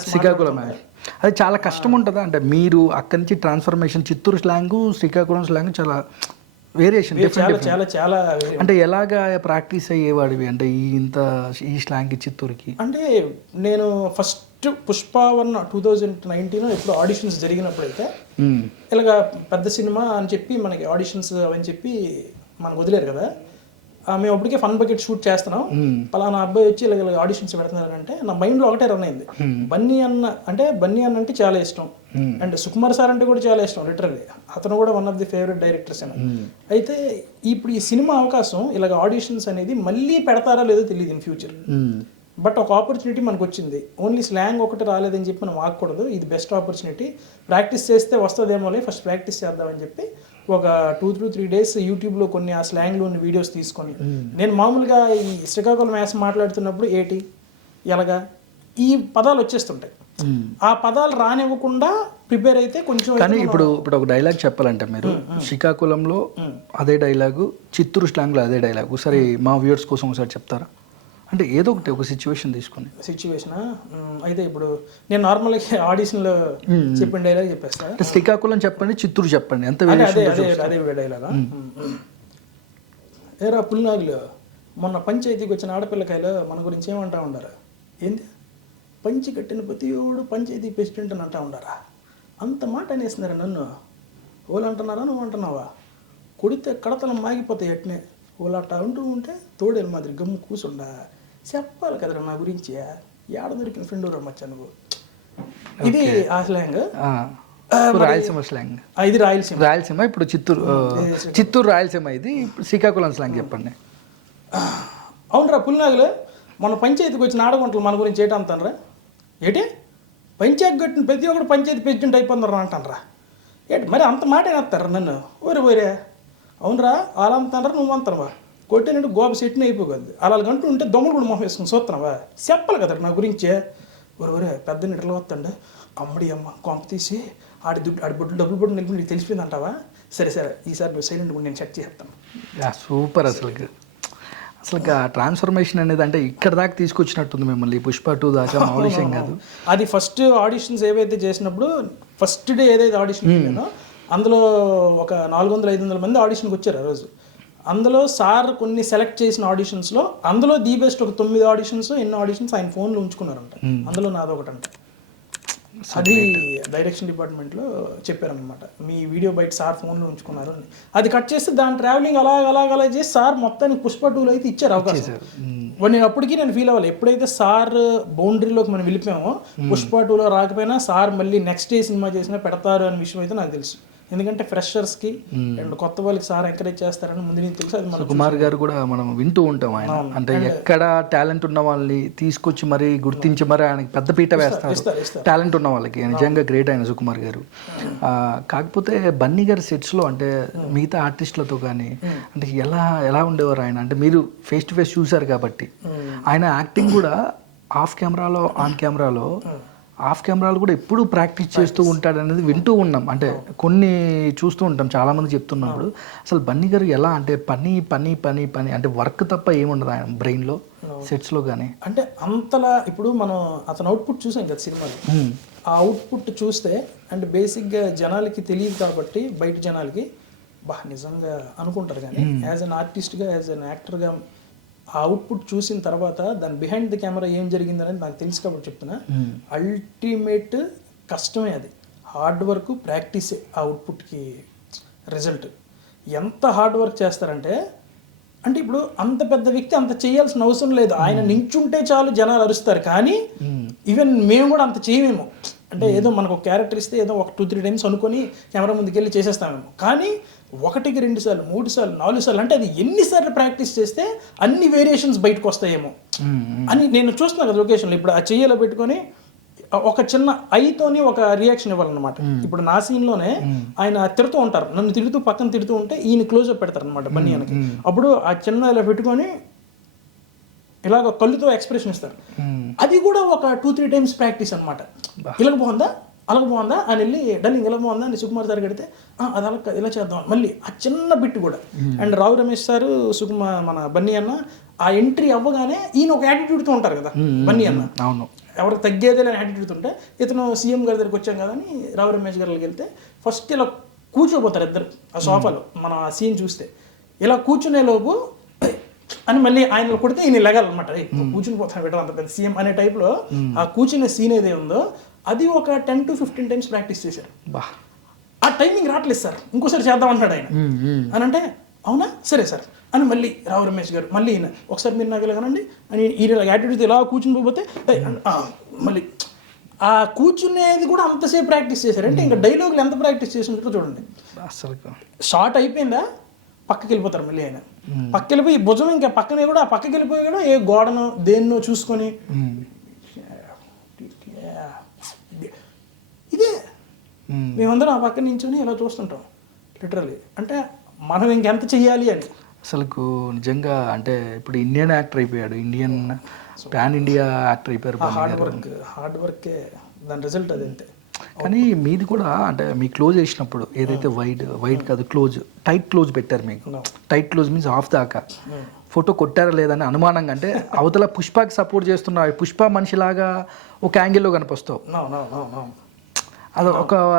అది చాలా కష్టం ఉంటుందా? అంటే మీరు అక్కడి నుంచి transformation Chittoor slang Srikakulam slang చాలా వేరియేషన్, చాలా చాలా అంటే ఎలాగా ప్రాక్టీస్ అయ్యేవాడివి అంటే ఈ స్లాంగ్ చిత్తూరుకి? అంటే నేను ఫస్ట్ పుష్ప 1 2019 ఎప్పుడు ఆడిషన్స్ జరిగినప్పుడు అయితే ఇలాగ పెద్ద సినిమా అని చెప్పి మనకి ఆడిషన్స్ అవని చెప్పి మనకు వదిలేరు కదా, మేము అప్పటికే ఫన్ బకెట్ షూట్ చేస్తున్నాం, పలానా అబ్బాయి వచ్చి ఇలా ఆడిషన్స్ పెడుతున్నారు అంటే నా మైండ్లో ఒకటే రన్ అయింది, బన్నీ అన్న అంటే చాలా ఇష్టం, అండ్ సుకుమార్ సార్ అంటే కూడా చాలా ఇష్టం లిటరల్లీ, అతను కూడా one of the favourite directors అని. అయితే ఇప్పుడు ఈ సినిమా అవకాశం ఇలాగ ఆడిషన్స్ అనేది మళ్ళీ పెడతారా లేదో తెలియదు ఇన్ ఫ్యూచర్, బట్ ఒక ఆపర్చునిటీ మనకు వచ్చింది. ఓన్లీ స్లాంగ్ ఒకటి రాలేదని చెప్పి మనం ఆగకూడదు, ఇది బెస్ట్ ఆపర్చునిటీ, ప్రాక్టీస్ చేస్తే వస్తుందేమో, ఫస్ట్ ప్రాక్టీస్ చేద్దామని చెప్పి ఒక 2 to 3 days యూట్యూబ్లో కొన్ని ఆ స్లాంగ్లో ఉన్న వీడియోస్ తీసుకొని నేను మామూలుగా ఈ శ్రీకాకుళం యాస మాట్లాడుతున్నప్పుడు ఏటి ఎలాగా ఈ పదాలు వచ్చేస్తుంటాయి, ఆ పదాలు రానివ్వకుండా ప్రిపేర్ అయితే కొంచెం. కానీ ఇప్పుడు ఒక డైలాగ్ చెప్పాలంటే మీరు శ్రీకాకుళంలో అదే డైలాగు, చిత్తూరు స్లాంగ్లో అదే డైలాగు, సరే మా వ్యూవర్స్ కోసం ఒకసారి చెప్తారా? అంటే ఏదో ఒక సిచ్యువేషన్ తీసుకుని. సిచ్యువేషన్ అయితే ఇప్పుడు నేను నార్మల్గా ఆడిషన్లో చెప్పిన డైలాగ్ చెప్పేస్తాను. అంటే శ్రీకాకుళం చెప్పండి, చిత్తూరు చెప్పండి, ఎంత అదే డైలాగా. ఏరా పుల్నాగులు, మొన్న పంచాయతీకి వచ్చిన ఆడపిల్లకాయలు మన గురించి ఏమంటా ఉండారా? ఏంది పంచి కట్టిన ప్రతివాడు పంచాయతీ ప్రెసిడెంట్ అని అంటా ఉండారా? అంత మాట అనేస్తున్నారా నన్ను? వాళ్ళు అంటున్నారా నువ్వు అంటున్నావా? కొడితే కడతలం మాగిపోతాయి అట్నే, వాళ్ళు అట్టా అంటూ ఉంటే తోడేలు మాదిరి గమ్ము కూసుండా చెప్పాలి కదరా నా గురించి, ఏడ దొరికిన ఫ్రెండ్ రమ్మచ్చా నువ్వు. ఇది ఆ స్లాంగ్, రాయలసీమ స్లాంగ్. ఇది రాయలసీమ. ఇప్పుడు చిత్తూరు రాయలసీమ, ఇది శ్రీకాకుళం స్లాంగ్ చెప్పండి. అవునరా పుల్నాగులు, మన పంచాయతీకి వచ్చిన ఆడగుంటలు మన గురించి ఏటా అంటానరా? ఏటి పంచాయతీ కట్టిన ప్రతి ఒక్కరు పంచాయతీ ప్రెసిడెంట్ అయిపోతున్నారా అంటానరా? ఏటి మరి అంత మాట ఏనేస్తారా నన్ను? ఓరే అవునరా అలా అంటారా నువ్వు అంటావా? కొట్టినట్టు గోప సెట్ని అయిపోగలదు, అలా గంటూ ఉంటే దొంగలు కూడా మొహం వేసుకుని చూస్తున్నావా? చెప్పాలి కదా నా గురించే. ఒరే పెద్ద నిద్రలో వస్తాండే అమ్మడి అమ్మ కొంప తీసి ఆడి బొడ్డు డబ్బులు బొడ్డు నిలిపి నీకు తెలిసిపోయింది అంటావా? సరే ఈసారి నువ్వు సైలెంట్ కూడా నేను చెక్ చేస్తాను. సూపర్. అసలు ట్రాన్స్ఫర్మేషన్ అనేది అంటే ఇక్కడ దాకా తీసుకొచ్చినట్టుంది మిమ్మల్ని, పుష్ప 2 దాకా ఆడిషన్ కాదు. అది ఫస్ట్ ఆడిషన్స్ ఏవైతే చేసినప్పుడు ఫస్ట్ డే ఏదైతే ఆడిషన్ అందులో ఒక 400-500 మంది ఆడిషన్కి వచ్చారు ఆ రోజు. అందులో సార్ కొన్ని సెలెక్ట్ చేసిన ఆడిషన్స్లో అందులో ది బెస్ట్ ఒక 9 ఆడిషన్స్ ఎన్నో ఆడిషన్స్ ఆయన ఫోన్లో ఉంచుకున్నారంట. అందులో నాదొకటంట. అది డైరెక్షన్ డిపార్ట్మెంట్లో చెప్పారనమాట, మీ వీడియో బయట సార్ ఫోన్లో ఉంచుకున్నారు అని. అది కట్ చేస్తే దాని ట్రావెలింగ్ అలా చేసి సార్ మొత్తానికి పుష్ప 2లో అయితే ఇచ్చారు అవకాశం. నేను అప్పటికీ నేను ఫీల్ అవ్వాలి, ఎప్పుడైతే సార్ బౌండరీలోకి మనం వెళ్ళిపోయామో పుష్ప 2లో రాకపోయినా సార్ మళ్ళీ నెక్స్ట్ డే సినిమా చేసినా పెడతారు అనే విషయం అయితే నాకు తెలుసు. ఎందుకంటే ఫ్రెషర్స్కి అండ్ కొత్త వాళ్ళకి సార్ ఎంకరేజ్ చేస్తారని ముందు నుంచి తెలుసు. అది సుకుమార్ గారు కూడా మనం వింటూ ఉంటాం ఆయన, అంటే ఎక్కడ టాలెంట్ ఉన్న వాళ్ళని తీసుకొచ్చి మరి గుర్తించి మరి ఆయనకి పెద్ద పీట వేస్తారు టాలెంట్ ఉన్న వాళ్ళకి. నిజంగా గ్రేట్ ఆయన సుకుమార్ గారు. కాకపోతే బన్నీ గారి సెట్స్లో అంటే మిగతా ఆర్టిస్టులతో కానీ అంటే ఎలా ఉండేవారు ఆయన? అంటే మీరు ఫేస్ టు ఫేస్ చూసారు కాబట్టి ఆయన యాక్టింగ్ కూడా ఆఫ్ కెమెరాలో ఆన్ కెమెరాలో ఆఫ్ కెమెరాలు కూడా ఎప్పుడు ప్రాక్టీస్ చేస్తూ ఉంటాడు అనేది వింటూ ఉన్నాం. అంటే కొన్ని చూస్తూ ఉంటాం చాలామంది చెప్తున్నప్పుడు. అసలు బన్నీ గారు ఎలా అంటే పని పని పని పని అంటే వర్క్ తప్ప ఏముండదు ఆయన బ్రెయిన్లో సెట్స్లో కానీ. అంటే అంతలా ఇప్పుడు మనం అతను అవుట్పుట్ చూసాం కదా సినిమాలో, ఆ అవుట్పుట్ చూస్తే అంటే బేసిక్గా జనాలకి తెలియదు కాబట్టి బయట జనాలకి నిజంగా అనుకుంటారు. కానీ యాజ్ అన్ ఆర్టిస్ట్గా యాజ్ అన్ యాక్టర్గా ఆ అవుట్పుట్ చూసిన తర్వాత దాని బిహైండ్ ది కెమెరా ఏం జరిగింది అనేది నాకు తెలుసు కాబట్టి చెప్తున్నా. అల్టిమేట్ కష్టమే అది, హార్డ్ వర్క్ ప్రాక్టీసే ఆ అవుట్పుట్కి రిజల్ట్. ఎంత హార్డ్ వర్క్ చేస్తారంటే అంటే ఇప్పుడు అంత పెద్ద వ్యక్తి అంత చేయాల్సిన అవసరం లేదు, ఆయన నించుంటే చాలు జనాలు అరుస్తారు. కానీ ఈవెన్ మేము కూడా అంత చేయమేమో, అంటే ఏదో మనకు ఒక క్యారెక్టర్ ఇస్తే ఏదో ఒక 2-3 టైమ్స్ అనుకొని కెమెరా ముందుకు వెళ్ళి చేసేస్తామేమో. కానీ 1కి 2 సార్లు 3 సార్లు 4 సార్లు అంటే అది ఎన్నిసార్లు ప్రాక్టీస్ చేస్తే అన్ని వేరియేషన్స్ బయటకు వస్తాయేమో అని నేను చూస్తున్నాను కదా లొకేషన్లో. ఇప్పుడు ఆ చెయ్యలో పెట్టుకొని ఒక చిన్న ఐతోని ఒక రియాక్షన్ ఇవ్వాలన్నమాట. ఇప్పుడు నా సీన్లోనే ఆయన తిడుతూ ఉంటారు, నన్ను తిడుతూ పక్కన తిడుతూ ఉంటే ఈయన క్లోజ్అప్ పెడతారు అనమాట బన్నీ అనకి. అప్పుడు ఆ చిన్న ఇలా పెట్టుకొని ఇలాగ కళ్ళుతో ఎక్స్ప్రెషన్ ఇస్తారు. అది కూడా ఒక 2-3 టైమ్స్ ప్రాక్టీస్ అనమాట. ఇలాగ బాగుందా అలాగ బాగుందా అని వెళ్ళి డల్లింగ్ ఇలా బాగుందా అని సుకుమార్ సార్ కడితే అది అలా ఇలా చేద్దాం మళ్ళీ ఆ చిన్న బిట్ కూడా. అండ్ రావు రమేష్ సారు మన బన్నీ అన్న ఆ ఎంట్రీ అవ్వగానే ఈయన ఒక యాటిట్యూడ్తో ఉంటారు కదా బన్నీ అన్న, అవును ఎవరికి తగ్గేదే లేని యాటిట్యూడ్ ఉంటే ఇతను సీఎం గారి దగ్గరికి వచ్చాం కదా అని రావు రమేష్ గారికి వెళ్తే ఫస్ట్ ఇలా కూర్చోపోతారు ఇద్దరు ఆ సోఫాలో. మన ఆ సీన్ చూస్తే ఇలా కూర్చునే లోపు అని మళ్ళీ ఆయన కొడితే ఈయన లెగాలన్నమాట, కూర్చుని పోతాను పెట్టాలి అంత పెద్ద సీఎం అనే టైప్లో ఆ కూర్చునే సీన్ ఏదే ఉందో అది ఒక 10-15 టైమ్స్ ప్రాక్టీస్ చేశారు. ఆ టైమింగ్ రావట్లేదు సార్, ఇంకోసారి చేద్దాం అంటాడు ఆయన అని అంటే అవునా సరే సార్ అని మళ్ళీ రావు రమేష్ గారు మళ్ళీ ఈయన ఒకసారి మీరు నాకు ఇలాగనండి అని ఈయన యాటిట్యూడ్ ఇలా కూర్చుని పోతే మళ్ళీ ఆ కూర్చునేది కూడా అంతసేపు ప్రాక్టీస్ చేశారు. అంటే ఇంకా డైలాగులు ఎంత ప్రాక్టీస్ చేసి ఉంటారో చూడండి. అసలు షార్ట్ అయిపోయిందా పక్కకి వెళ్ళిపోతారు మళ్ళీ ఆయన, పక్కకి వెళ్ళిపోయి భుజం ఇంకా పక్కనే కూడా ఆ పక్కకి వెళ్ళిపోయి కూడా ఏ గోడనో దేన్నో చూసుకొని ఇదే మేమందరం ఆ పక్క నించుని ఇలా చూస్తుంటాం లిటరల్లీ. అంటే మనం ఇంకెంత చెయ్యాలి అని. అసలుకు నిజంగా అంటే ఇప్పుడు ఇండియన్ యాక్టర్ అయిపోయాడు, ఇండియన్ పాన్ ఇండియా యాక్టర్ అయిపోయారు. హార్డ్ వర్కే దాని రిజల్ట్ అది అంతే. కానీ మీది కూడా అంటే మీ క్లోజ్ చేసినప్పుడు ఏదైతే వైడ్ కాదు క్లోజ్ టైట్ క్లోజ్ పెట్టారు మీకు. టైట్ క్లోజ్ మీన్స్ హాఫ్ దాకా ఫోటో కొట్టారా లేదని అనుమానంగా, అంటే అవతల పుష్పకి సపోర్ట్ చేస్తున్నా పుష్ప మనిషిలాగా ఒక యాంగిల్లో కనిపిస్తావు.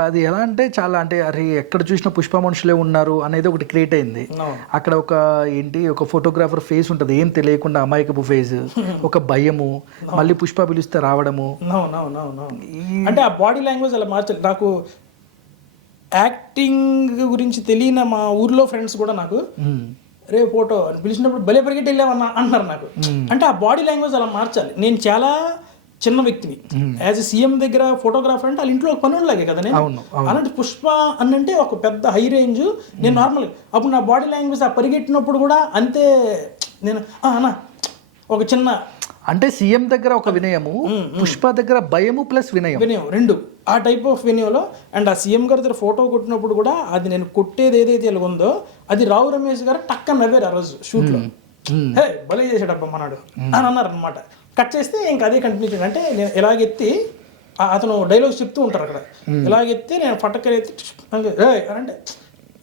అది ఎలా అంటే చాలా అంటే అరే ఎక్కడ చూసినా పుష్ప మనుషులే ఉన్నారు అనేది ఒకటి క్రియేట్ అయింది. అక్కడ ఒక ఫోటోగ్రాఫర్ ఫేస్ ఉంటుంది ఏం తెలియకుండా అమాయకపు ఫేస్, ఒక భయము, మళ్ళీ పుష్ప పిలిస్తే రావడము. అంటే ఆ బాడీ లాంగ్వేజ్ అలా మార్చాలి. నాకు యాక్టింగ్ గురించి తెలియని మా ఊర్లో ఫ్రెండ్స్ కూడా నాకు రే ఫోటో అని పిలిచినప్పుడు భలే పరిగెట్టి వెళ్ళామన్నా అంటున్నారు నాకు. అంటే ఆ బాడీ లాంగ్వేజ్ అలా మార్చాలి. నేను చాలా చిన్న వ్యక్తిని యాజ్ ఎ సీఎం దగ్గర ఫోటోగ్రాఫర్ అంటే వాళ్ళ ఇంట్లో ఒక పని లాగే కదా నేను. అలాంటి పుష్ప అన్నంటే ఒక పెద్ద హై రేంజ్. నేను నార్మల్ అప్పుడు నా బాడీ లాంగ్వేజ్ ఆ పరిగెట్టినప్పుడు కూడా అంతే. నేను అన్నా ఒక చిన్న అంటే సీఎం దగ్గర ఒక వినయము, పుష్ప దగ్గర భయము ప్లస్ వినయం రెండు ఆ టైప్ ఆఫ్ వినయంలో. అండ్ ఆ సీఎం గారి దగ్గర ఫోటో కొట్టినప్పుడు కూడా అది నేను కొట్టేది ఏదైతే ఇలా ఉందో అది రావు రమేష్ గారు టక్కన నవ్వారు ఆ రోజు షూట్లో. హే భలే చేసాడబ్బా మనాడు అని అన్నారు అనమాట. కట్ చేస్తే ఇంకా అదే కంటిన్యూ చేయండి. అంటే నేను ఎలాగెత్తి అతను డైలాగ్స్ చెప్తూ ఉంటారు అక్కడ, ఎలాగెత్తి నేను పట్టకలు ఎత్తి అంటే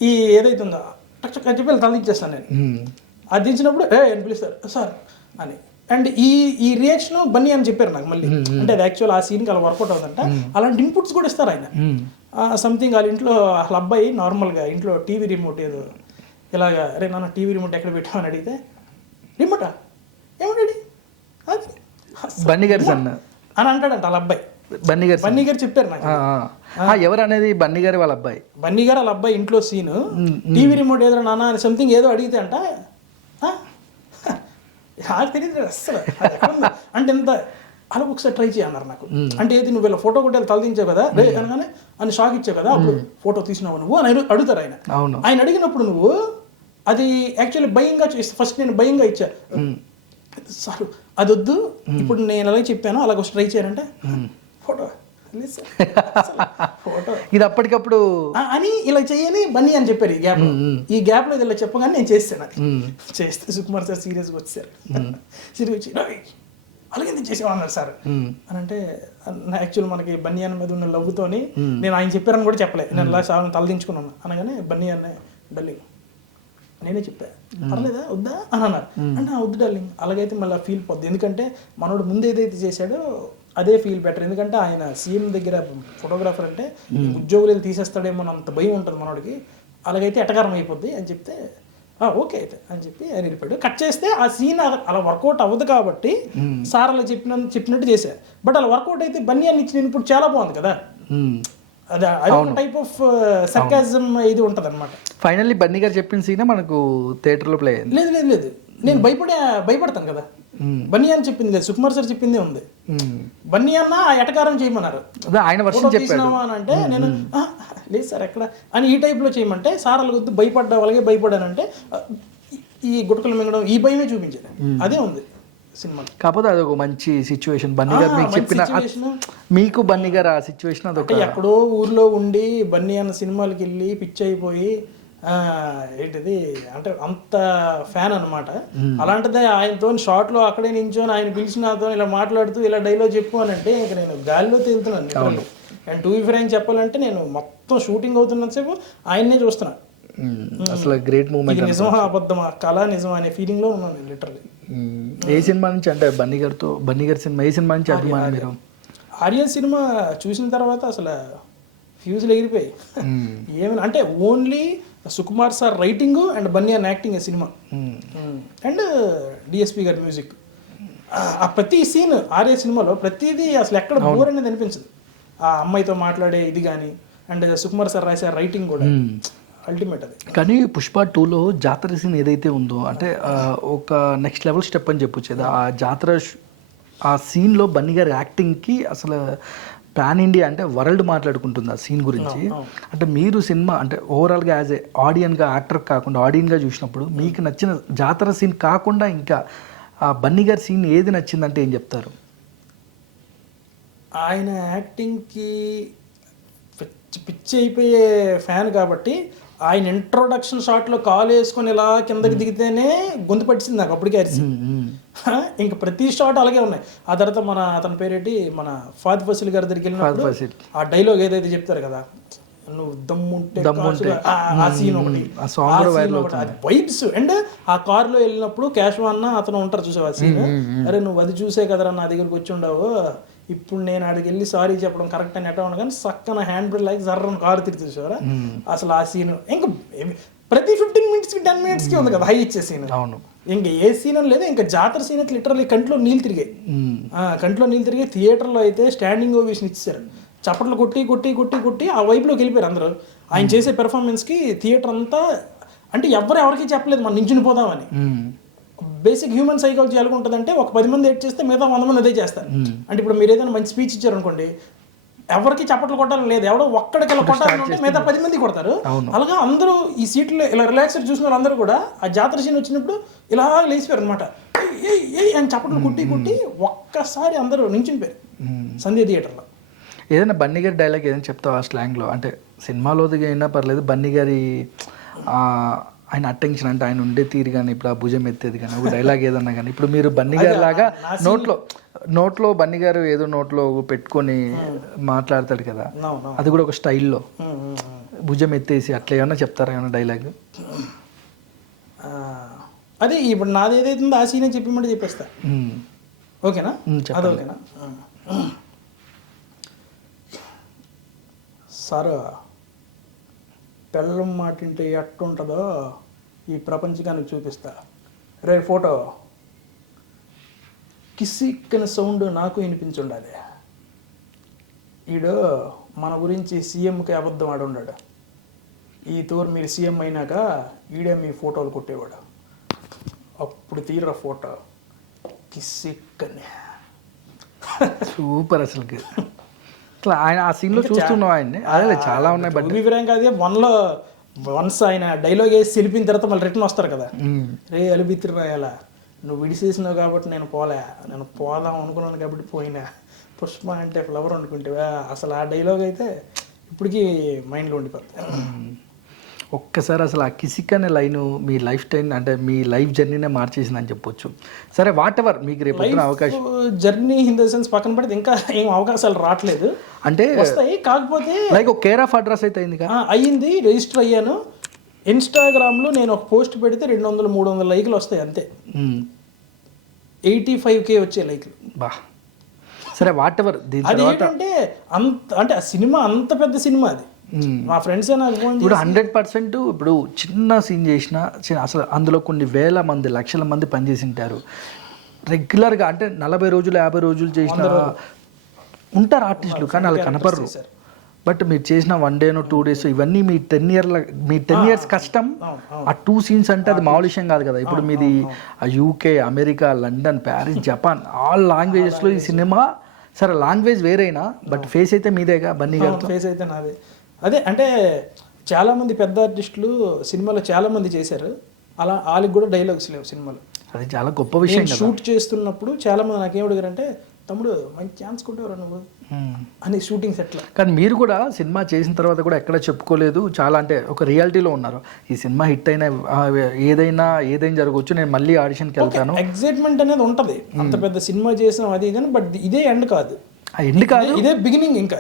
ఈ ఏదైతే ఉందో టక్ టక్ అని చెప్పి తలదించేస్తాను నేను. అది దించినప్పుడు అని పిలుస్తారు సార్ అని. అండ్ ఈ రియాక్షన్ బన్నీ అని చెప్పారు నాకు మళ్ళీ. అంటే అది యాక్చువల్ ఆ సీన్కి అలా వర్కౌట్ అవుతుందంట. అలాంటి ఇన్పుట్స్ కూడా ఇస్తారు ఆయన. సంథింగ్ వాళ్ళ ఇంట్లో వాళ్ళ అబ్బాయి నార్మల్గా ఇంట్లో టీవీ రిమోట్ ఏదో ఇలాగా అరే నాన్న టీవీ రిమోట్ ఎక్కడ పెట్టామని అడిగితే రిమోటా ఏమంటాడు అది బన్నీ గారి సన్న అని అంటాడంట వాళ్ళ అబ్బాయి. బన్నీ గారు బన్నీ గారు చెప్పారు నాకు. ఎవరు అనేది బన్నీ గారి వాళ్ళ అబ్బాయి. బన్నీ గారు వాళ్ళ అబ్బాయి ఇంట్లో సీను టీవీ రిమోట్ ఏదో నాన్న అని సంథింగ్ ఏదో అడిగితే అంట నాకు తెలియదు అస్సలు అది ఎక్కడ ఉంది అంటే ఎంత అలా ఒకసారి ట్రై చేయన్నారు నాకు. అంటే ఏది నువ్వు వీళ్ళ ఫోటో కొట్టే తలదించావు కదా రే అనగానే అని షాక్ ఇచ్చావు కదా అప్పుడు ఫోటో తీసినావు నువ్వు అని అడుగుతారు ఆయన. ఆయన అడిగినప్పుడు నువ్వు అది యాక్చువల్లీ భయంగా చేస్తా ఫస్ట్ నేను భయంగా ఇచ్చా సార్ అది వద్దు ఇప్పుడు నేను అలాగే చెప్పాను అలాగ ట్రై చేయాలంటే ఫోటో ఫోటో ఇది అప్పటికప్పుడు అని ఇలా చెయ్యని బన్నీ అని చెప్పారు. ఈ గ్యాప్ లో ఇది ఇలా చెప్పగానే నేను చేస్తాను. అది చేస్తే సుకుమార్ సార్ సీరియస్గా వచ్చారు. సీరియస్ వచ్చి అలాగే నేను చేసేవాన్నారు సార్ అని అంటే యాక్చువల్ మనకి బన్నీ అన్న మీద ఉన్న లవ్తోని నేను ఆయన చెప్పారని కూడా చెప్పలేదు. నేను అలా సార్ తలదించుకున్నాను అనగానే బన్నీ అన్న డార్లింగ్ నేనే చెప్పా పర్లేదా వద్దా అని అన్నారు. అంటే వద్దు డార్లింగ్ అలాగైతే మళ్ళీ ఫీల్ పోద్ది ఎందుకంటే మనోడు ముందు ఏదైతే చేశాడో అదే ఫీల్ బెటర్. ఎందుకంటే ఆయన సీఎం దగ్గర ఫోటోగ్రాఫర్ అంటే ఉద్యోగులు తీసేస్తాడేమో అంత భయం ఉంటుంది మనోడికి. అలాగైతే ఎటకారం అయిపోద్ది అని చెప్తే ఓకే అయితే అని చెప్పి ఆయన వెళ్ళిపోయాడు. కట్ చేస్తే ఆ సీన్ అలా వర్కౌట్ అవ్వదు కాబట్టి సార్ అలా చెప్పినట్టు చేశారు. బట్ అలా వర్కౌట్ అయితే బన్నీ అని ఇచ్చిన ఇప్పుడు చాలా బాగుంది కదా. అది టైప్ ఆఫ్ సర్కాజం ఇది ఉంటుంది అనమాట. ఫైనల్లీ బన్నీ గారు చెప్పిన సీన్ మనకు థియేటర్లో ప్లే అయింది. లేదు లేదు లేదు నేను భయపడతాను కదా. బన్నీ అని చెప్పింది లేదు సుకుమార్ సార్ చెప్పిందే ఉంది. బన్నీ అన్న ఆ ఎటకారం చేయమన్నారు ఆయన వర్షం తీసినావా అని అంటే నేను లేదు సార్ ఎక్కడ అని ఈ టైప్లో చేయమంటే సార్ వాళ్ళ భయపడ్డా వాళ్ళగే భయపడానంటే ఈ గుట్టకలు మింగడం ఈ భయమే చూపించారు. అదే ఉంది సినిమా. కాకపోతే అదొక మంచి సిచ్యువేషన్ బన్నీ గారు మీకు చెప్పిన మీకు బన్నీ గారు ఆ సిచ్యువేషన్ అదొక ఎక్కడో ఊర్లో ఉండి బన్నీ అన్న సినిమాలకి వెళ్ళి పిచ్చి అయిపోయి ఏంటిది అంటే అంత ఫ్యాన్ అనమాట. అలాంటిదే ఆయనతో షార్ట్లో అక్కడే నించొని ఆయన పిలిచినతో ఇలా మాట్లాడుతూ ఇలా డైలాగ్ చెప్పు అని అంటే ఇంక నేను గాలిలో తేలుతున్నాను. అండ్ టూ ఫ్రైన్ చెప్పాలంటే నేను మొత్తం షూటింగ్ అవుతున్నంతసేపు ఆయన్నే చూస్తున్నాను. అసలు గ్రేట్ మూమెంట్. నిజమా అబద్ధమా కళ నిజమా అనే ఫీలింగ్ లో ఉన్నాను లిటరల్లీ. ఏ సినిమా నుంచి అంటే బన్నీ గారి సినిమా ఏ సినిమా నుంచి అభిమానం మీరు? ఆర్యన్ సినిమా చూసిన తర్వాత అసలు ఫ్యూజులు ఎగిరిపోయి ఏమైనా అంటే only Sukumar sir writing and Bunny అన్న యాక్టింగ్ సినిమా అండ్ డిఎస్పి గారి మ్యూజిక్. ఆ ప్రతి సీన్ ఆర్య సినిమాలో ప్రతిదీ అసలు ఎక్కడ బోర్ అనేది అనిపించదు. ఆ అమ్మాయితో మాట్లాడే ఇది కానీ అండ్ సుకుమార్ సార్ రాసే రైటింగ్ కూడా అల్టిమేట్. అది కానీ పుష్ప 2లో జాతర సీన్ ఏదైతే ఉందో అంటే ఒక నెక్స్ట్ లెవెల్ స్టెప్ అని చెప్పొచ్చు. ఆ జాతర ఆ సీన్లో బన్నీ గారి యాక్టింగ్కి అసలు పాన్ ఇండియా అంటే వరల్డ్ మాట్లాడుకుంటుంది ఆ సీన్ గురించి. అంటే మీరు సినిమా అంటే ఓవరాల్గా యాజ్ ఏ ఆడియన్గా యాక్టర్ కాకుండా ఆడియన్గా చూసినప్పుడు మీకు నచ్చిన జాతర సీన్ కాకుండా ఇంకా ఆ బన్నీ గారి సీన్ ఏది నచ్చిందంటే ఏం చెప్తారు? ఆయన యాక్టింగ్కి పిచ్చి అయిపోయే ఫ్యాన్ కాబట్టి ఆయన ఇంట్రొడక్షన్ షాట్లో కాలు వేసుకొని ఇలా కిందకి దిగితేనే గొంతు పట్టింది నాకు అప్పటికే అరిసి. ఇంకా ప్రతి షాట్ అలాగే ఉన్నాయి. ఆ తర్వాత అతని పేరేంటి మన ఫాద్ ఫసిల్ గారి దగ్గరికి వెళ్ళినప్పుడు ఆ డైలాగ్ ఏదైతే చెప్తారు కదా నువ్వు దమ్ముంటే ఆ సీన్ ఒకటి అది వైబ్స్. అండ్ ఆ కారులో వెళ్ళినప్పుడు క్యాష్వా అన్న అతను ఉంటారు చూసావు ఆ సీన్. అరే నువ్వు అది చూసే కదరా నా దగ్గరికి వచ్చి ఉండవు ఇప్పుడు నేను ఆడికి వెళ్ళి సారీ చెప్పడం కరెక్ట్ అని ఎట్లా ఉన్నా కానీ సక్కన హ్యాండ్ బ్రేక్ లైక్ జర్రని కారు తిరిగి చూసారా అసలు ఆ సీన్. ఇంకా ప్రతి 15 minutesకి 10 minutesకి ఉంది కదా హై ఇచ్చే సీన్. ఇంకా ఏ సీన్ అని లేదు. ఇంకా జాతర సీన్ అయితే లిటరల్లీ కంట్లో నీళ్ళు తిరిగాయి. థియేటర్లో అయితే స్టాండింగ్ ఓవేషన్ ఇచ్చారు. చప్పట్లు కొట్టి కొట్టి కొట్టి కొట్టి ఆ వైపులోకి వెళ్ళిపోయారు అందరూ. ఆయన చేసే పెర్ఫార్మెన్స్కి థియేటర్ అంతా అంటే ఎవరికి చెప్పలేదు మనం నించుని పోదామని. బేసిక్ హ్యూమన్ సైకాలజీ ఎలా ఉంటుందంటే ఒక 10 మంది ఏడ్ చేస్తే మిగతా 100 మంది అదే చేస్తారు. అంటే ఇప్పుడు మీరు ఏదైనా మంచి స్పీచ్ ఇచ్చారనుకోండి ఎవరికి చప్పట్లు కొట్టాలని లేదు, ఎవడో ఒక్కడికి ఇలా కొట్టాలంటే మిగతా 10 మంది కొడతారు. అలాగా అందరూ ఈ సీట్లు ఇలా రిలాక్స్డ్ చూసిన అందరూ కూడా ఆ జాతర సీన్ వచ్చినప్పుడు ఇలా లేచిపోయారు అనమాట. అని చప్పట్లు కుట్టి కుట్టి ఒక్కసారి అందరూ నించునిపోయారు సంధ్య థియేటర్లో. ఏదైనా బన్నీ గారి డైలాగ్ ఏదైనా చెప్తావు ఆ స్లాంగ్లో? అంటే సినిమాలోది అయినా పర్లేదు, బన్నీ గారి ఆయన అటెన్షన్ అంటే ఆయన ఉండే తీరు కానీ ఇప్పుడు ఆ భుజం ఎత్తేది కానీ ఒక డైలాగ్ ఏదన్నా కానీ ఇప్పుడు మీరు బన్నీ గారి లాగా నోట్లో బన్నీ గారు ఏదో నోట్లో పెట్టుకొని మాట్లాడతాడు కదా, అది కూడా ఒక స్టైల్లో భుజం ఎత్తేసి అట్లా ఏమన్నా చెప్తారా ఏమన్నా డైలాగ్? అదే ఇప్పుడు నాది ఏదైతే ఉందో ఆ సీనే చెప్పమంటే చెప్పేస్తా. ఓకేనా? అది ఓకేనా సార్? పెళ్ళం మాటింటే ఎట్టుంటుందో ఈ ప్రపంచకానికి చూపిస్తా. రే ఫోటో కిసిక్కన సౌండ్ నాకు వినిపించుండాలి. ఈడు మన గురించి సీఎంకి అబద్ధం ఆడున్నాడు. ఈ తోరు మీరు సీఎం అయినాక ఈడే మీ ఫోటోలు కొట్టేవాడు. అప్పుడు తీరా ఫోటో కిసిక్కనే. సూపర్ అసలుకి. అట్లా ఆయన ఆ సీన్లో చూస్తున్నాం ఆయన్ని. అదే చాలా ఉన్నాయి. బట్ వివరంగా అదే వన్స్ ఆయన డైలాగ్ వేసి తెలిపిన తర్వాత మళ్ళీ రిటర్న్ వస్తారు కదా, రే అలిబిత్రి రాయాలా, నువ్వు విడిసేసినావు కాబట్టి నేను పోదాం అనుకున్నాను కాబట్టి పోయినా. పుష్ప అంటే ఫ్లవర్ అనుకుంటేవా, అసలు ఆ డైలాగ్ అయితే ఇప్పటికీ మైండ్లో ఉండిపోతుంది. ఒక్కసారి అసలు ఆ కిసిక్ అనే లైన్ మీ లైఫ్ టైం అంటే మీ లైఫ్ జర్నీనే మార్చేసిందని చెప్పొచ్చు. సరే వాట్ ఎవర్ మీకు రేపు అవకాశం జర్నీ ఇన్ ద సెన్స్ పక్కన పడితే ఇంకా ఏం అవకాశాలు రావట్లేదు అంటే వస్తాయి. కాకపోతే లైక్ ఒక కేర్ ఆఫ్ అడ్రస్ అయితే అయ్యింది, రిజిస్టర్ అయ్యాను. ఇన్స్టాగ్రామ్లో నేను ఒక పోస్ట్ పెడితే 200-300 లైకులు వస్తాయి అంతే. 85K వచ్చే లైక్లు. బా సరే వాట్ ఎవర్. అది ఏంటంటే అంటే ఆ సినిమా అంత పెద్ద సినిమా అది. మా ఫ్రెండ్స్ ఇప్పుడు 100% ఇప్పుడు చిన్న సీన్ చేసిన అసలు అందులో కొన్ని వేల మంది లక్షల మంది పనిచేసి ఉంటారు రెగ్యులర్గా. అంటే 40 రోజులు 50 రోజులు చేసిన ఉంటారు ఆర్టిస్టులు, కానీ వాళ్ళు కనపడరు. బట్ మీరు చేసిన 1 day 2 days ఇవన్నీ మీ 10 years కష్టం. ఆ 2 scenes అంటే అది మామూలు విషయం కాదు కదా. ఇప్పుడు మీది UK, America, London, Paris, Japan all లాంగ్వేజెస్లో ఈ సినిమా. సరే లాంగ్వేజ్ వేరైనా బట్ ఫేస్ అయితే మీదేగా. బన్నీ గారు ఫేస్ అయితే నాదే. అదే అంటే చాలామంది పెద్ద ఆర్టిస్టులు సినిమాలో చాలామంది చేశారు, అలా వాళ్ళకి కూడా డైలాగ్స్ లేవు సినిమాలో. అది చాలా గొప్ప విషయం. షూట్ చేస్తున్నప్పుడు చాలామంది నాకేం అడిగారంటే, తమ్ముడు మంచి ఛాన్స్ కొట్టేవారు నువ్వు అని షూటింగ్ సెట్లో. కానీ మీరు కూడా సినిమా చేసిన తర్వాత కూడా ఎక్కడ చెప్పుకోలేదు, చాలా అంటే ఒక రియాలిటీలో ఉన్నారు. ఈ సినిమా హిట్ అయినా ఏదైనా జరగవచ్చు, నేను మళ్ళీ ఆడిషన్కి వెళ్తాను. ఎగ్జైట్మెంట్ అనేది ఉంటుంది. అంత పెద్ద సినిమా చేసాం అది ఇది, బట్ ఇదే ఎండ్ కాదు. ఎండ్ కాదు, ఇదే బిగినింగ్. ఇంకా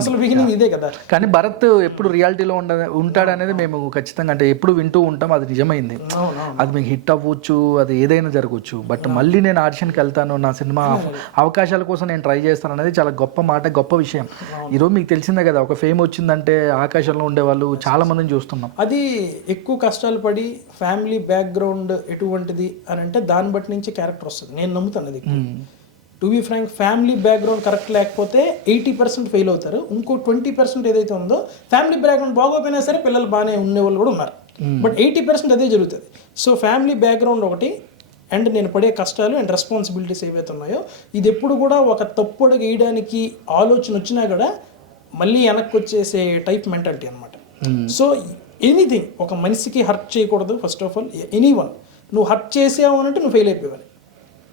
అసలు బిగినింగ్ ఇదే కదా. కానీ భరత్ ఎప్పుడు రియాలిటీలో ఉంటాడు అనేది మేము ఖచ్చితంగా అంటే ఎప్పుడు వింటూ ఉంటాం. అది నిజమైంది. అది మీకు హిట్ అవ్వచ్చు, అది ఏదైనా జరగవచ్చు. బట్ మళ్ళీ నేను ఆడిషన్కి వెళ్తాను, నా సినిమా అవకాశాల కోసం నేను ట్రై చేస్తాను అనేది చాలా గొప్ప మాట, గొప్ప విషయం. ఈరోజు మీకు తెలిసిందే కదా, ఒక ఫేమ్ వచ్చిందంటే ఆకాశంలో ఉండేవాళ్ళు చాలా మందిని చూస్తున్నాం. అది ఎక్కువ కష్టాలు పడి ఫ్యామిలీ బ్యాక్గ్రౌండ్ ఎటువంటిది అని అంటే దాన్ని బట్టి నుంచి క్యారెక్టర్ వస్తుంది. నేను నమ్ముతాను అది. To be frank, family background correct లేకపోతే 80% ఫెయిల్ అవుతారు. ఇంకో 20% ఏదైతే ఉందో ఫ్యామిలీ బ్యాక్గ్రౌండ్ బాగోపోయినా సరే పిల్లలు బాగానే ఉండేవాళ్ళు కూడా ఉన్నారు. బట్ 80% అదే జరుగుతుంది. సో ఫ్యామిలీ బ్యాక్గ్రౌండ్ ఒకటి, అండ్ నేను పడే కష్టాలు అండ్ రెస్పాన్సిబిలిటీస్ ఏవైతే ఉన్నాయో, ఇది ఎప్పుడు కూడా ఒక తప్పుడు వేయడానికి ఆలోచన వచ్చినా కూడా మళ్ళీ వెనక్కి వచ్చేసే టైప్ మెంటాలిటీ అనమాట. సో ఎనీథింగ్, ఒక మనిషికి హర్ట్ చేయకూడదు. ఫస్ట్ ఆఫ్ ఆల్ ఎనీవన్, నువ్వు హర్ట్ చేసావు అనంటే నువ్వు ఫెయిల్ అయిపోవాలి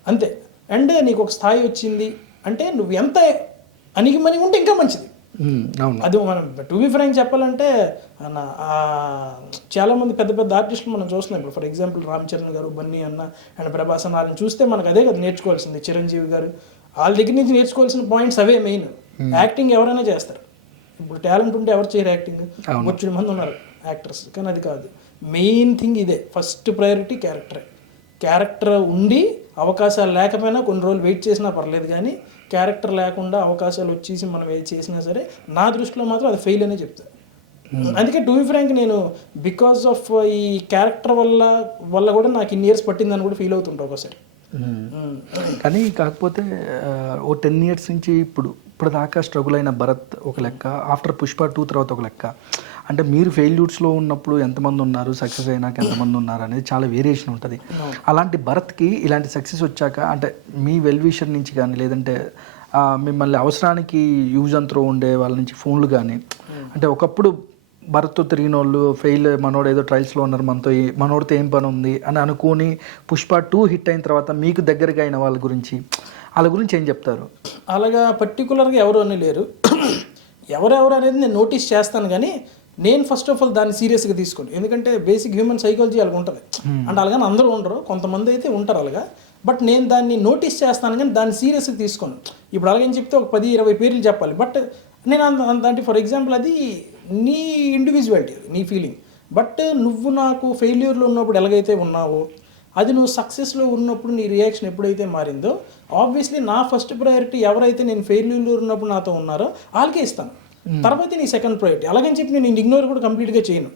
అంతే. అండ్ నీకు ఒక స్థాయి వచ్చింది అంటే నువ్వు ఎంత అణిగిమణిగి ఉంటే ఇంకా మంచిది. అది మనం టు బీ ఫ్రాంక్ చెప్పాలంటే చాలామంది పెద్ద పెద్ద ఆర్టిస్టులు మనం చూస్తున్నాం. ఇప్పుడు ఫర్ ఎగ్జాంపుల్ రామ్ చరణ్ గారు, బన్నీ అన్న అండ్ ప్రభాస్ అన్న, వాళ్ళని చూస్తే మనకు అదే కదా నేర్చుకోవాల్సింది. చిరంజీవి గారు, వాళ్ళ దగ్గర నుంచి నేర్చుకోవాల్సిన పాయింట్స్ అవే మెయిన్. యాక్టింగ్ ఎవరైనా చేస్తారు. ఇప్పుడు టాలెంట్ ఉంటే ఎవరు చేయరు యాక్టింగ్. వచ్చిన మంది ఉన్నారు యాక్టర్స్, కానీ అది కాదు. మెయిన్ థింగ్ ఇదే, ఫస్ట్ ప్రయారిటీ క్యారెక్టర్ ఉండి అవకాశాలు లేకపోయినా కొన్ని రోజులు వెయిట్ చేసినా పర్లేదు, కానీ క్యారెక్టర్ లేకుండా అవకాశాలు వచ్చేసి మనం ఏది చేసినా సరే నా దృష్టిలో మాత్రం అది ఫెయిల్ అనే చెప్తాను. అందుకే టు బీ ఫ్రాంక్ నేను బికాస్ ఆఫ్ ఈ క్యారెక్టర్ వల్ల కూడా నాకు ఇన్ని ఇయర్స్ పట్టిందని కూడా ఫీల్ అవుతుంటా ఒకసారి. కానీ కాకపోతే ఓ 10 years నుంచి ఇప్పుడు దాకా స్ట్రగుల్ అయిన భరత్ ఒక లెక్క, ఆఫ్టర్ పుష్ప 2 తర్వాత ఒక లెక్క. అంటే మీరు ఫెయిల్యూర్స్లో ఉన్నప్పుడు ఎంతమంది ఉన్నారు, సక్సెస్ అయినాక ఎంతమంది ఉన్నారు అనేది చాలా వేరియేషన్ ఉంటుంది. అలాంటి భరత్కి ఇలాంటి సక్సెస్ వచ్చాక అంటే మీ వెల్ విషర్ నుంచి కానీ, లేదంటే మిమ్మల్ని అవసరానికి యూజ్ అండ్ త్రో ఉండే వాళ్ళ నుంచి ఫోన్లు కానీ, అంటే ఒకప్పుడు భరత్తో తిరిగిన వాళ్ళు ఫెయిల్, మనోడు ఏదో ట్రయల్స్లో ఉన్నారు, మనోడితో ఏం పని ఉంది అని అనుకుని పుష్ప 2 హిట్ అయిన తర్వాత మీకు దగ్గరగా అయిన వాళ్ళ గురించి ఏం చెప్తారు? అలాగా పర్టికులర్గా ఎవరు అని లేరు. ఎవరెవరు అనేది నేను నోటీస్ చేస్తాను, కానీ నేను ఫస్ట్ ఆఫ్ ఆల్ దాన్ని సీరియస్గా తీసుకోండి. ఎందుకంటే బేసిక్ హ్యూమన్ సైకాలజీ అలాగ ఉంటుంది. అంటే అలాగని అందరూ ఉండరు, కొంతమంది అయితే ఉంటారు అలాగా. బట్ నేను దాన్ని నోటీస్ చేస్తాను, కానీ దాన్ని సీరియస్గా తీసుకోను. ఇప్పుడు అలాగని చెప్తే ఒక 10-20 పేర్లు చెప్పాలి. బట్ నేను అంటే ఫర్ ఎగ్జాంపుల్ అది నీ ఇండివిజువాలిటీ, నీ ఫీలింగ్. బట్ నువ్వు నాకు ఫెయిల్యూర్లో ఉన్నప్పుడు ఎలాగైతే ఉన్నావో, అది నువ్వు సక్సెస్లో ఉన్నప్పుడు నీ రియాక్షన్ ఎప్పుడైతే మారిందో, ఆబ్వియస్లీ నా ఫస్ట్ ప్రయారిటీ ఎవరైతే నేను ఫెయిల్యూర్లో ఉన్నప్పుడు నాతో ఉన్నారో వాళ్ళకే ఇస్తాను. తర్వాత నీ సెకండ్ ప్రయారిటీ. అలాగని చెప్పి నేను ఇగ్నోర్ కూడా కంప్లీట్గా చేయను.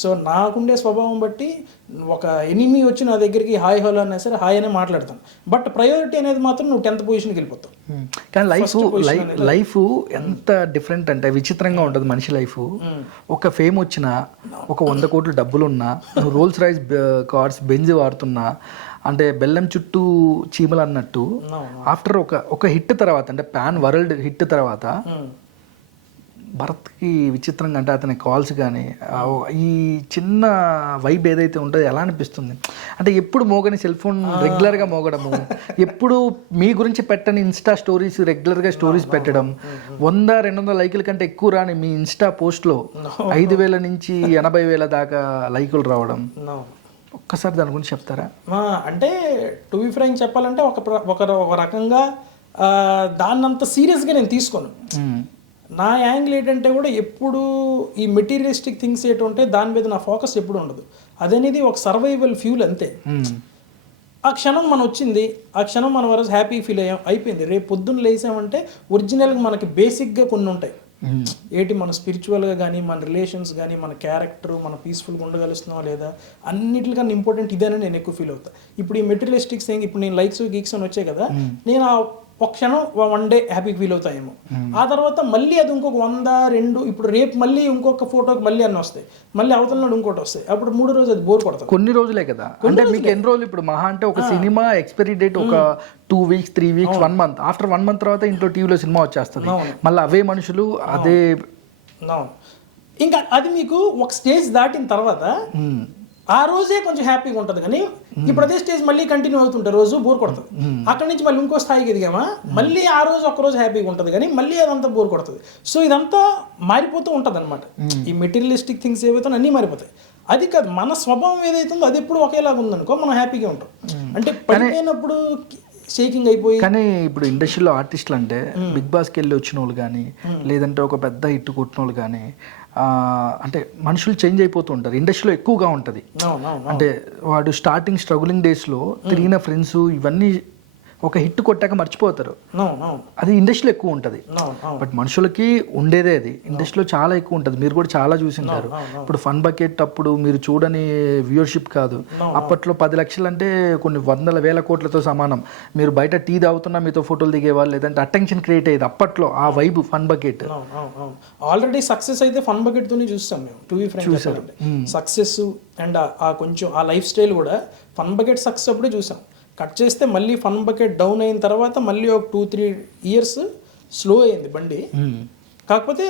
సో నాకుండే స్వభావం బట్టి ఒక ఎనిమీ వచ్చి నా దగ్గరికి హాయ్ హలో అన్నా సరే హాయ్ అనే మాట్లాడతాను. బట్ ప్రయారిటీ అనేది మాత్రం నువ్వు 10th పొజిషన్కి వెళ్ళిపోతావు. కానీ లైఫ్ ఎంత డిఫరెంట్ అంటే విచిత్రంగా ఉంటుంది మనిషి లైఫ్. ఒక ఫేమ్ వచ్చినా, ఒక 100 కోట్లు డబ్బులున్నా, నువ్వు రోల్స్ రాయిస్ కార్స్ బెంజ్ వాడుతున్నా, అంటే బెల్లం చుట్టూ చీమలు అన్నట్టు ఆఫ్టర్ ఒక హిట్ తర్వాత, అంటే పాన్ వరల్డ్ హిట్ తర్వాత భరత్కి విచిత్రంగా అంటే అతని కాల్స్ కానీ ఈ చిన్న వైబ్ ఏదైతే ఉంటుందో ఎలా అనిపిస్తుంది అంటే ఎప్పుడు మోగని సెల్ ఫోన్ రెగ్యులర్గా మోగడము, ఎప్పుడు మీ గురించి పెట్టని ఇన్స్టా స్టోరీస్ రెగ్యులర్గా స్టోరీస్ పెట్టడం, 100-200 లైకుల కంటే ఎక్కువ రాని మీ ఇన్స్టా పోస్ట్లో 5,000 నుంచి 80,000 దాకా లైకులు రావడం. ఒక్కసారి దాని గురించి చెప్తారా? అంటే టు బి ఫ్రాంక్ చెప్పాలంటే ఒక రకంగా దాన్నంత సీరియస్గా నేను తీసుకోను. నా యాంగిల్ ఏంటంటే కూడా ఎప్పుడు ఈ మెటీరియలిస్టిక్ థింగ్స్ ఏంటంటే దాని మీద నా ఫోకస్ ఎప్పుడు ఉండదు. అదనేది ఒక సర్వైవల్ ఫ్యూల్ అంతే. ఆ క్షణం మనం వచ్చింది, ఆ క్షణం మనం వరకు హ్యాపీ ఫీల్ అయ్యాం, అయిపోయింది. రేపు పొద్దున్న లేసామంటే ఒరిజినల్గా మనకి బేసిక్గా కొన్ని ఉంటాయి. ఏంటి మన స్పిరిచువల్గా కానీ, మన రిలేషన్స్ కానీ, మన క్యారెక్టర్, మన పీస్ఫుల్గా ఉండగలుస్తున్నావా లేదా, అన్నిటికన్నా ఇంపార్టెంట్ ఇదేనే నేను ఎక్కువ ఫీల్ అవుతాను. ఇప్పుడు ఈ మెటీరియలిస్టిక్స్ ఇప్పుడు నేను లైక్స్ గీక్స్ అని వచ్చాయి కదా, నేను ఒక క్షణం 1 డే హ్యాపీకి ఫీల్ అవుతాయేమో. ఆ తర్వాత మళ్ళీ అది ఇంకొక 100-2 ఇప్పుడు రేపు మళ్ళీ ఇంకొక ఫోటోకి మళ్ళీ అన్నీ వస్తాయి, మళ్ళీ అవతల నాడు ఇంకోటి వస్తాయి. అప్పుడు 3వ రోజు అది బోర్ కొడతాం. కొన్ని రోజులే కదా, అంటే మీకు ఎన్ని రోజులు ఇప్పుడు మహా అంటే ఒక సినిమా ఎక్స్పైరీ డేట్ ఒక 2 weeks 3 weeks 1 month, after 1 month తర్వాత ఇంట్లో టీవీలో సినిమా వచ్చేస్తుంది, మళ్ళీ అవే మనుషులు అదే. ఇంకా అది మీకు ఒక స్టేజ్ దాటిన తర్వాత ఆ రోజే కొంచెం హ్యాపీగా ఉంటుంది. కానీ ఇప్పుడు అదే స్టేజ్ మళ్ళీ కంటిన్యూ అవుతుంటే రోజు బోర్ కొడుతుంది. అక్కడి నుంచి మళ్ళీ ఇంకో స్థాయికి ఎదిగామా, మళ్ళీ ఆ రోజు ఒక్కరోజు హ్యాపీగా ఉంటుంది, కానీ మళ్ళీ అదంతా బోర్ కొడుతుంది. సో ఇదంతా మారిపోతూ ఉంటుంది అనమాట. ఈ మెటీరియలిస్టిక్ థింగ్స్ ఏవైతే అన్నీ మారిపోతాయి. అది కాదు, మన స్వభావం ఏదైతుందో అది ఎప్పుడు ఒకేలాగా ఉందనుకో మనం హ్యాపీగా ఉంటాం. అంటే పడిపోయినప్పుడు షేకింగ్ అయిపోయి. కానీ ఇప్పుడు ఇండస్ట్రీలో ఆర్టిస్టులు అంటే బిగ్ బాస్కి వెళ్ళి వచ్చిన వాళ్ళు కానీ, లేదంటే ఒక పెద్ద హిట్ కొట్టిన వాళ్ళు కానీ, అంటే మనుషులు చేంజ్ అయిపోతూ ఉంటారు. ఇండస్ట్రీలో ఎక్కువగా ఉంటుంది. అంటే వాడు స్టార్టింగ్ స్ట్రగులింగ్ డేస్లో తిరిగిన ఫ్రెండ్స్ ఇవన్నీ ఒక హిట్ కొట్టాక మర్చిపోతారు. అది ఇండస్ట్రీలో ఎక్కువ ఉంటుంది. బట్ మనుషులకి ఉండేదే అది ఇండస్ట్రీలో చాలా ఎక్కువ ఉంటుంది. మీరు కూడా చాలా చూసింటారు. ఇప్పుడు ఫన్ బకెట్ అప్పుడు మీరు చూడని వ్యూవర్షిప్ కాదు. అప్పట్లో 10 లక్షలు అంటే కొన్ని 100,000 కోట్లతో సమానం. మీరు బయట టీ తాగుతున్నా మీతో ఫోటోలు దిగేవాళ్ళు, లేదంటే అటెన్షన్ క్రియేట్ అయ్యేది అప్పట్లో ఆ vibe Fun Bucket. Already success అయితే ఫన్ బకెట్ తోనే చూస్తాం మేము. To be frank success and ఆ కొంచెం ఆ లైఫ్ స్టైల్ కూడా ఫన్ బకెట్ సక్సెస్ అప్పుడే చూసాం. కట్ చేస్తే మళ్ళీ ఫన్ బకెట్ డౌన్ అయిన తర్వాత మళ్ళీ ఒక 2-3 years స్లో అయింది బండి. కాకపోతే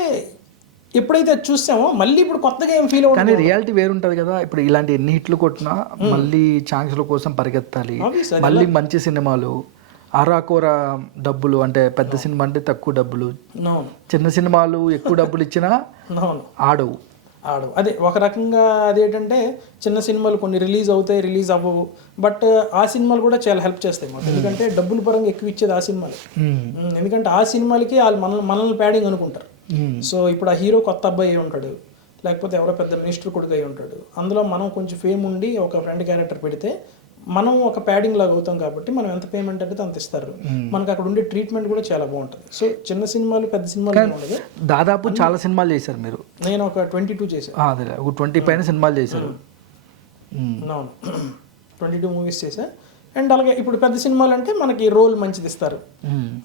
ఎప్పుడైతే చూసామో మళ్ళీ ఇప్పుడు కొత్తగా ఏం ఫీల్ అవుతుంది. కానీ రియాలిటీ వేరుంటుంది కదా. ఇప్పుడు ఇలాంటి ఎన్ని హిట్లు కొట్టినా మళ్ళీ ఛాన్స్ల కోసం పరిగెత్తాలి. మళ్ళీ మంచి సినిమాలు, అరాకొర డబ్బులు, అంటే పెద్ద సినిమా అంటే తక్కువ డబ్బులు, చిన్న సినిమాలు ఎక్కువ డబ్బులు ఇచ్చినా ఆడవు. అదే ఒక రకంగా అదేంటంటే చిన్న సినిమాలు కొన్ని రిలీజ్ అవుతాయి, రిలీజ్ అవ్వవు. బట్ ఆ సినిమాలు కూడా చాలా హెల్ప్ చేస్తాయి మాకు. ఎందుకంటే డబ్బుల పరంగా ఎక్కువ ఇచ్చేది ఆ సినిమాలు. ఎందుకంటే ఆ సినిమాలకి వాళ్ళు మనల్ని ప్యాడింగ్ అనుకుంటారు. సో ఇప్పుడు ఆ హీరో కొత్త అబ్బాయి అయి ఉంటాడు, లేకపోతే ఎవరో పెద్ద మినిస్టర్ కొడుకు అయి ఉంటాడు. అందులో మనం కొంచెం ఫేమ్ ఉండి ఒక ఫ్రెండ్ క్యారెక్టర్ పెడితే మనం ఒక ప్యాడింగ్ లాగా అవుతాం. కాబట్టి మనం ఎంత పేమెంట్ అంటే అంత ఇస్తారు. మనకు అక్కడ ఉండే ట్రీట్మెంట్ కూడా చాలా బాగుంటుంది. సో చిన్న సినిమాలు పెద్ద సినిమాలు ఉండదు. దాదాపు చాలా సినిమాలు చేశారు మీరు. నేను ఒక 22 చేశాను. అదే ఒక 20 పైన సినిమాలు చేశారు. అవును, 22 మూవీస్ చేశా. అండ్ అలాగే ఇప్పుడు పెద్ద సినిమాలు అంటే మనకి రోల్ మంచిది ఇస్తారు.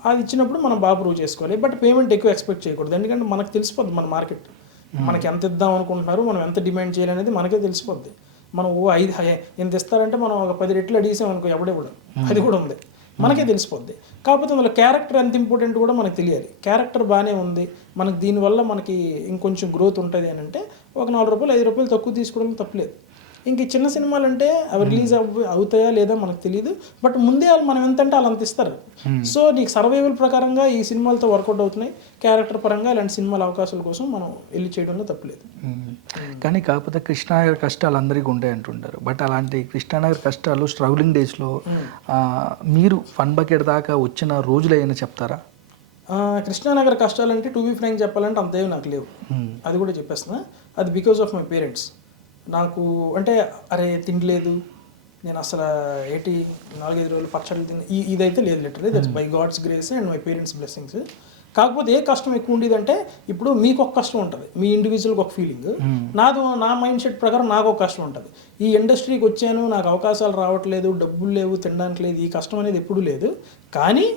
అది ఇచ్చినప్పుడు మనం బాగా ప్రూవ్ చేసుకోవాలి. బట్ పేమెంట్ ఎక్కువ ఎక్స్పెక్ట్ చేయకూడదు. ఎందుకంటే మనకు తెలిసిపోద్ది మన మార్కెట్, మనకి ఎంత ఇద్దాం అనుకుంటున్నారు, మనం ఎంత డిమాండ్ చేయాలనేది మనకే తెలిసిపోద్ది. మనం 5 ఎంత ఇస్తారంటే మనం ఒక 10 రెట్లు అడిగాం అనుకో, ఎవడెవడు అది కూడా ఉంది, మనకే తెలిసిపోద్ది. కాకపోతే అందులో క్యారెక్టర్ ఎంత ఇంపార్టెంట్ కూడా మనకు తెలియాలి. క్యారెక్టర్ బాగానే ఉంది, మనకి దీనివల్ల మనకి ఇంకొంచెం గ్రోత్ ఉంటుంది అని అంటే ఒక 4 రూపాయలు 5 రూపాయలు తక్కువ తీసుకోవడం తప్పలేదు. ఇంక చిన్న సినిమాలు అంటే అవి రిలీజ్ అవుతాయా లేదా మనకు తెలియదు. బట్ ముందే వాళ్ళు మనం ఎంత అంటే వాళ్ళు అంత ఇస్తారు. సో నీకు సర్వైవల్ ప్రకారంగా ఈ సినిమాలతో వర్కౌట్ అవుతున్నాయి. క్యారెక్టర్ పరంగా ఇలాంటి సినిమాల అవకాశాల కోసం మనం వెళ్ళి చేయడంలో తప్పలేదు. కానీ కాకపోతే కృష్ణానగర్ కష్టాలు అందరికీ ఉంటాయి అంటుంటారు. బట్ అలాంటి కృష్ణానగర్ కష్టాలు స్ట్రగులింగ్ డేస్లో మీరు ఫన్ బకెట్ దాకా వచ్చిన రోజులు ఏమైనా చెప్తారా? కృష్ణానగర్ కష్టాలు అంటే టు బి ఫ్రాంక్ చెప్పాలంటే అంతేవి నాకు లేవు. అది కూడా చెప్పేస్తున్నా. అది బికాస్ ఆఫ్ మై పేరెంట్స్. నాకు అంటే అరే తినలేదు నేను అసలు 4-5 రోజులు పచ్చళ్ళు తిన్న ఇదైతే లేదు. Literally that's by God's grace and my parents blessings. కాకపోతే ఏ కష్టం ఎక్కువ ఉండేది అంటే ఇప్పుడు మీకు ఒక కష్టం ఉంటుంది, మీ ఇండివిజువల్కి ఒక ఫీలింగ్, నా మైండ్ సెట్ ప్రకారం నాకు ఒక కష్టం ఉంటుంది. ఈ ఇండస్ట్రీకి వచ్చాను, నాకు అవకాశాలు రావట్లేదు, డబ్బులు లేవు, తినడానికి లేదు, ఈ కష్టం అనేది ఎప్పుడూ లేదు. కానీ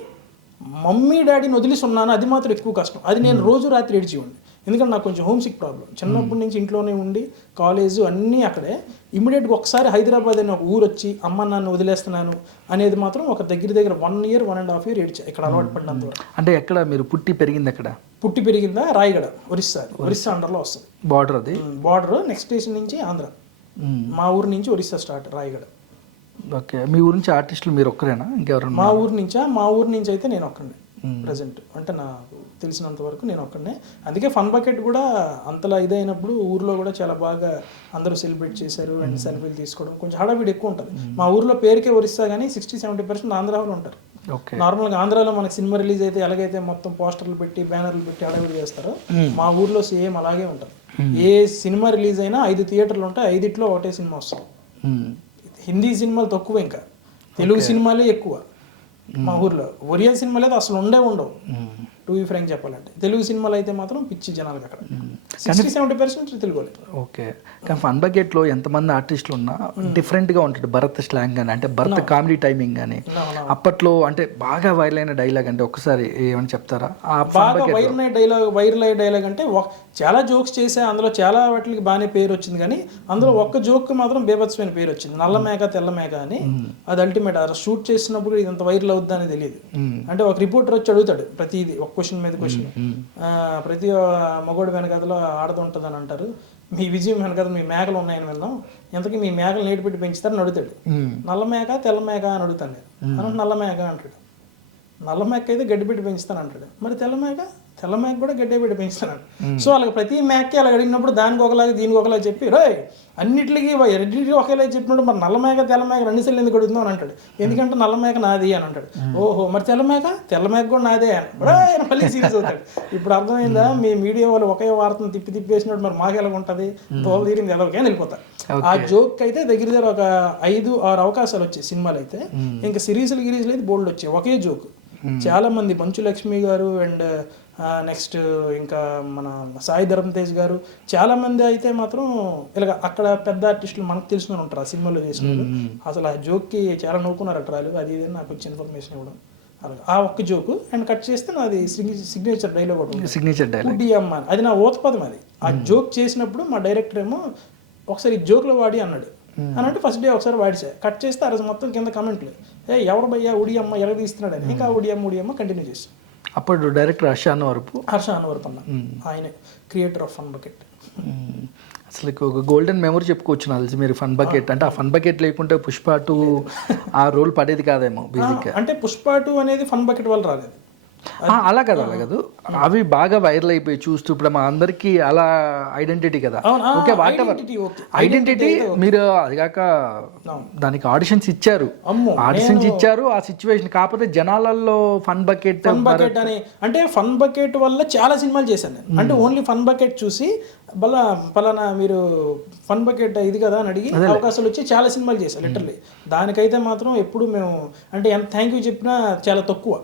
మమ్మీ డాడీని వదిలేసి ఉన్నాను, అది మాత్రం ఎక్కువ కష్టం. అది నేను రోజు రాత్రి ఏడ్చేవాడిని. ఎందుకంటే నాకు కొంచెం హోమ్ సిక్ ప్రాబ్లం, చిన్నప్పటి నుంచి ఇంట్లోనే ఉండి కాలేజు అన్నీ అక్కడే. ఇమీడియట్గా ఒకసారి హైదరాబాద్ అని ఒక ఊరు వచ్చి అమ్మ నాన్న వదిలేస్తున్నాను అనేది మాత్రం ఒక దగ్గర 1 year 1.5 year ఏడ్చా ఇక్కడ అలవాటు పడినంత వరకు. అంటే ఎక్కడ మీరు పుట్టి పెరిగింది ఎక్కడ? పుట్టి పెరిగిందా రాయగడ, ఒరిస్సా అండర్లో వస్తుంది బార్డర్. అది బార్డర్. నెక్స్ట్ స్టేషన్ నుంచి ఆంధ్ర, మా ఊరు నుంచి ఒరిస్సా స్టార్ట్ రాయగడ. ఓకే. మీ ఊరు నుంచి ఆర్టిస్టులు మీరు ఒక్కరేనా, ఇంకెవరన్నా? మా ఊరు నుంచి అయితే నేను ఒక్కడే ప్రజెంట్, అంటే నాకు తెలిసినంత వరకు నేను ఒక్కడే. అందుకే ఫన్ బకెట్ కూడా అంతలా ఇదైనప్పుడు ఊర్లో కూడా చాలా బాగా అందరూ సెలబ్రేట్ చేశారు అండ్ సెల్ఫీలు తీసుకోవడం కొంచెం హడావిడి ఎక్కువ ఉంటుంది. మా ఊర్లో పేరుకే ఒరిస్సా కానీ 60-70% ఆంధ్ర వాళ్ళు ఉంటారు. నార్మల్గా ఆంధ్రాలో మనకి సినిమా రిలీజ్ అయితే ఎలాగైతే మొత్తం పోస్టర్లు పెట్టి బ్యానర్లు పెట్టి హడావిడి చేస్తారో మా ఊర్లో సేమ్ అలాగే ఉంటుంది. ఏ సినిమా రిలీజ్ అయినా 5 థియేటర్లు ఉంటాయి, 5 ఒకటే సినిమా వస్తుంది. హిందీ సినిమాలు తక్కువ, ఇంకా తెలుగు సినిమాలే ఎక్కువ మా ఊర్లో. ఒరియా సినిమాలు అయితే అసలు ఉండవు టు బి ఫ్రాంక్ చెప్పాలంటే. తెలుగు సినిమాలు అయితే మాత్రం పిచ్చి జనాలకి అక్కడ 60-70% తెలుగు. ఓకే. కానీ ఫన్ బకెట్లో ఎంతమంది ఆర్టిస్టులు ఉన్నా డిఫరెంట్గా ఉంటుంది భరత్ స్లాంగ్ కానీ, అంటే భరత్ కామెడీ టైమింగ్ కానీ. అప్పట్లో అంటే బాగా వైరల్ అయిన డైలాగ్ అంటే ఒక్కసారి ఏమని చెప్తారా? బాగా వైరల్ అయ్యే డైలాగ్ అంటే చాలా జోక్స్ చేసా, అందులో చాలా వాటికి బాగానే పేరు వచ్చింది. కానీ అందులో ఒక్క జోక్ మాత్రం బేభత్సమైన పేరు వచ్చింది, నల్ల మేక తెల్ల మేక అని. అది అల్టిమేట్. షూట్ చేసినప్పుడు ఇదంత వైరల్ అవుద్దా అని తెలియదు. అంటే ఒక రిపోర్టర్ వచ్చి అడుగుతాడు ప్రతిదీ, ఒక క్వశ్చన్ మీద క్వశ్చన్. ప్రతి మగోడు వెనకథలో ఆడుతుంటుంది అని అంటారు, మీ విజయం వెనకథ మీ మేకలు ఉన్నాయని విన్నాం, ఎంతకీ మీ మేకలు నేటి పెట్టి పెంచుతారని అడుగుతాడు. నల్ల మేక తెల్ల మేక అని అడుగుతాను నేను. అన్నట్టు నల్ల మేక అంటాడు. నల్ల మేక అయితే గడ్డి పెట్టి పెంచుతాను అంటాడు. మరి తెల్ల మేక కూడా గడ్డి పెట్టి పెంచుతాను. సో అలాగే ప్రతి మేకకి అలా అడిగినప్పుడు దానికి ఒకలాగా దీనికి ఒకలాగా చెప్పి రోయ్ అన్నిటికీ రెండింటికి ఒకేలా చెప్పినప్పుడు మరి నల్ల మేక తెల్ల మేక 2 సార్లు ఎందుకు అడుగుతున్నావు అని అంటాడు. ఎందుకంటే నల్ల మేక నాది అని అంటాడు. ఓహో మరి తెల్ల మేక కూడా నాదే అని మళ్ళీ సీరియస్ అవుతాడు. ఇప్పుడు అర్థమైందా, మీ మీడియా వాళ్ళు ఒకే వార్తను తిప్పేసినప్పుడు మరి మాకు ఎలా ఉంటుంది, తోలు తీరింది ఎలాగే వెళ్ళిపోతారు. ఆ జోక్ అయితే దగ్గర ఒక 5-6 అవకాశాలు వచ్చాయి సినిమాలు అయితే. ఇంకా సిరీస్లు అయితే బోల్డ్ వచ్చాయి ఒకే జోక్. చాలా మంది మంచు లక్ష్మి గారు అండ్ నెక్స్ట్ ఇంకా మన సాయి ధరమ్ తేజ్ గారు చాలా మంది అయితే మాత్రం ఇలాగ అక్కడ పెద్ద ఆర్టిస్టులు మనకు తెలుసుకొని ఉంటారు ఆ సినిమాలో చేసినప్పుడు. అసలు ఆ జోక్కి చాలా నవ్వుకున్నారు అట్రాలు. అది నాకు వచ్చి ఇన్ఫర్మేషన్ ఇవ్వడం అలాగే ఆ ఒక్క జోకు. అండ్ కట్ చేస్తే నాది సిగ్నేచర్ డైలాగ్ ఒకటి ఉంది, సిగ్నేచర్ డైలాగ్ ఉడ్డి అమ్మ. అది నా ఓతపదం. అది ఆ జోక్ చేసినప్పుడు మా డైరెక్టర్ ఏమో ఒకసారి ఈ జోక్లో వాడి అన్నాడు అని అంటే ఫస్ట్ డే ఒకసారి వాడిసా. కట్ చేస్తే ఆ రోజు మొత్తం కింద కమెంట్లు ఎవరు భయ్యా ఉడి అమ్మ ఎలాగ తీస్తున్నాడు అని. ఇంకా ఉడి అమ్మ కంటిన్యూ చేస్తాం. అప్పుడు డైరెక్టర్ హర్ష అన్నవరపు అన్న ఆయన క్రియేటర్ ఆఫ్ ఫన్ బకెట్. అసలు ఒక గోల్డెన్ మెమరీ చెప్పుకోవచ్చు నాకు తెలిసి మీరు ఫన్ బకెట్. అంటే ఆ ఫన్ బకెట్ లేకుంటే పుష్ప 2 ఆ రోల్ పడేది కాదేమో బేసిక్గా. అంటే పుష్ప 2 అనేది ఫన్ బకెట్ వల్ల రాలేదు. అలా కాదు అవి బాగా వైరల్ అయిపోయి చూస్తూ ఇప్పుడు మా అందరికి అలా ఐడెంటిటీ కదా. ఓకే వాట్ ఎవర్ ఐడెంటిటీ మీరు అది కాక దానికి ఆడిషన్స్ ఇచ్చారు ఆ సిచ్యువేషన్. కాకపోతే జనాలలో ఫన్ బకెట్ అని అంటే ఫన్ బకెట్ వల్ల చాలా సినిమాలు చేశాను నేను. అంటే ఓన్లీ ఫన్ బకెట్ చూసి పలానా మీరు ఫన్ బకెట్ ఇది కదా అని అడిగి అవకాశాలు వచ్చి చాలా సినిమాలు చేశాను లిటరల్లీ. దానికైతే మాత్రం ఎప్పుడు మేము అంటే ఎంత థ్యాంక్ యూ చెప్పినా చాలా తక్కువ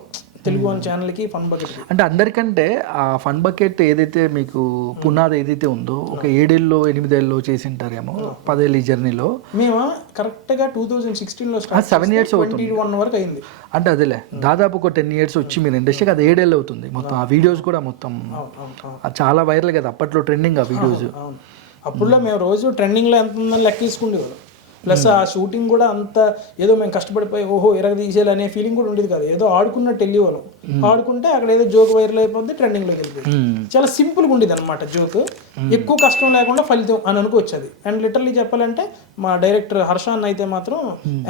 తెలుగు వన్ ఛానల్కి ఫన్ బకెట్. అంటే అందరికంటే ఆ ఫన్ బకెట్ ఏదైతే మీకు పునాది ఏదైతే ఉందో ఒక 7 ఏళ్ళు 8 ఏళ్ళు చేసి ఉంటారేమో 10 ఏళ్ళ ఈ జర్నీలో. మేము కరెక్ట్గా 2016లో 7 years అవుతుంది, 21 వరకు అయింది. అంటే అదేలే దాదాపు ఒక 10 years వచ్చి మీరు ఇండస్ట్రీకి అది 7 ఏళ్ళు అవుతుంది. మొత్తం ఆ వీడియోస్ కూడా మొత్తం చాలా వైరల్ కదా అప్పట్లో, ట్రెండింగ్ ఆ వీడియోస్. అప్పుడులో మేము రోజు ట్రెండింగ్లో ఎంత ఉందని లెక్క తీసుకుండేవారు. ప్లస్ ఆ షూటింగ్ కూడా అంత ఏదో మేము కష్టపడిపోయి ఓహో తీసేయాలి అనే ఫీలింగ్ కూడా ఉండేది కాదు. ఏదో ఆడుకున్నట్టు వెళ్ళేవాళ్ళం. ఆడుకుంటే అక్కడ ఏదో జోక్ వైరల్ అయిపోద్ది, ట్రెండింగ్లోకి వెళ్ళిపోయింది. చాలా సింపుల్గా ఉండేది అనమాట జోక్. ఎక్కువ కష్టం లేకుండా ఫలితం అని అనుకోవచ్చది. అండ్ లిటరల్లీ చెప్పాలంటే మా డైరెక్టర్ హర్ష అన్న అయితే మాత్రం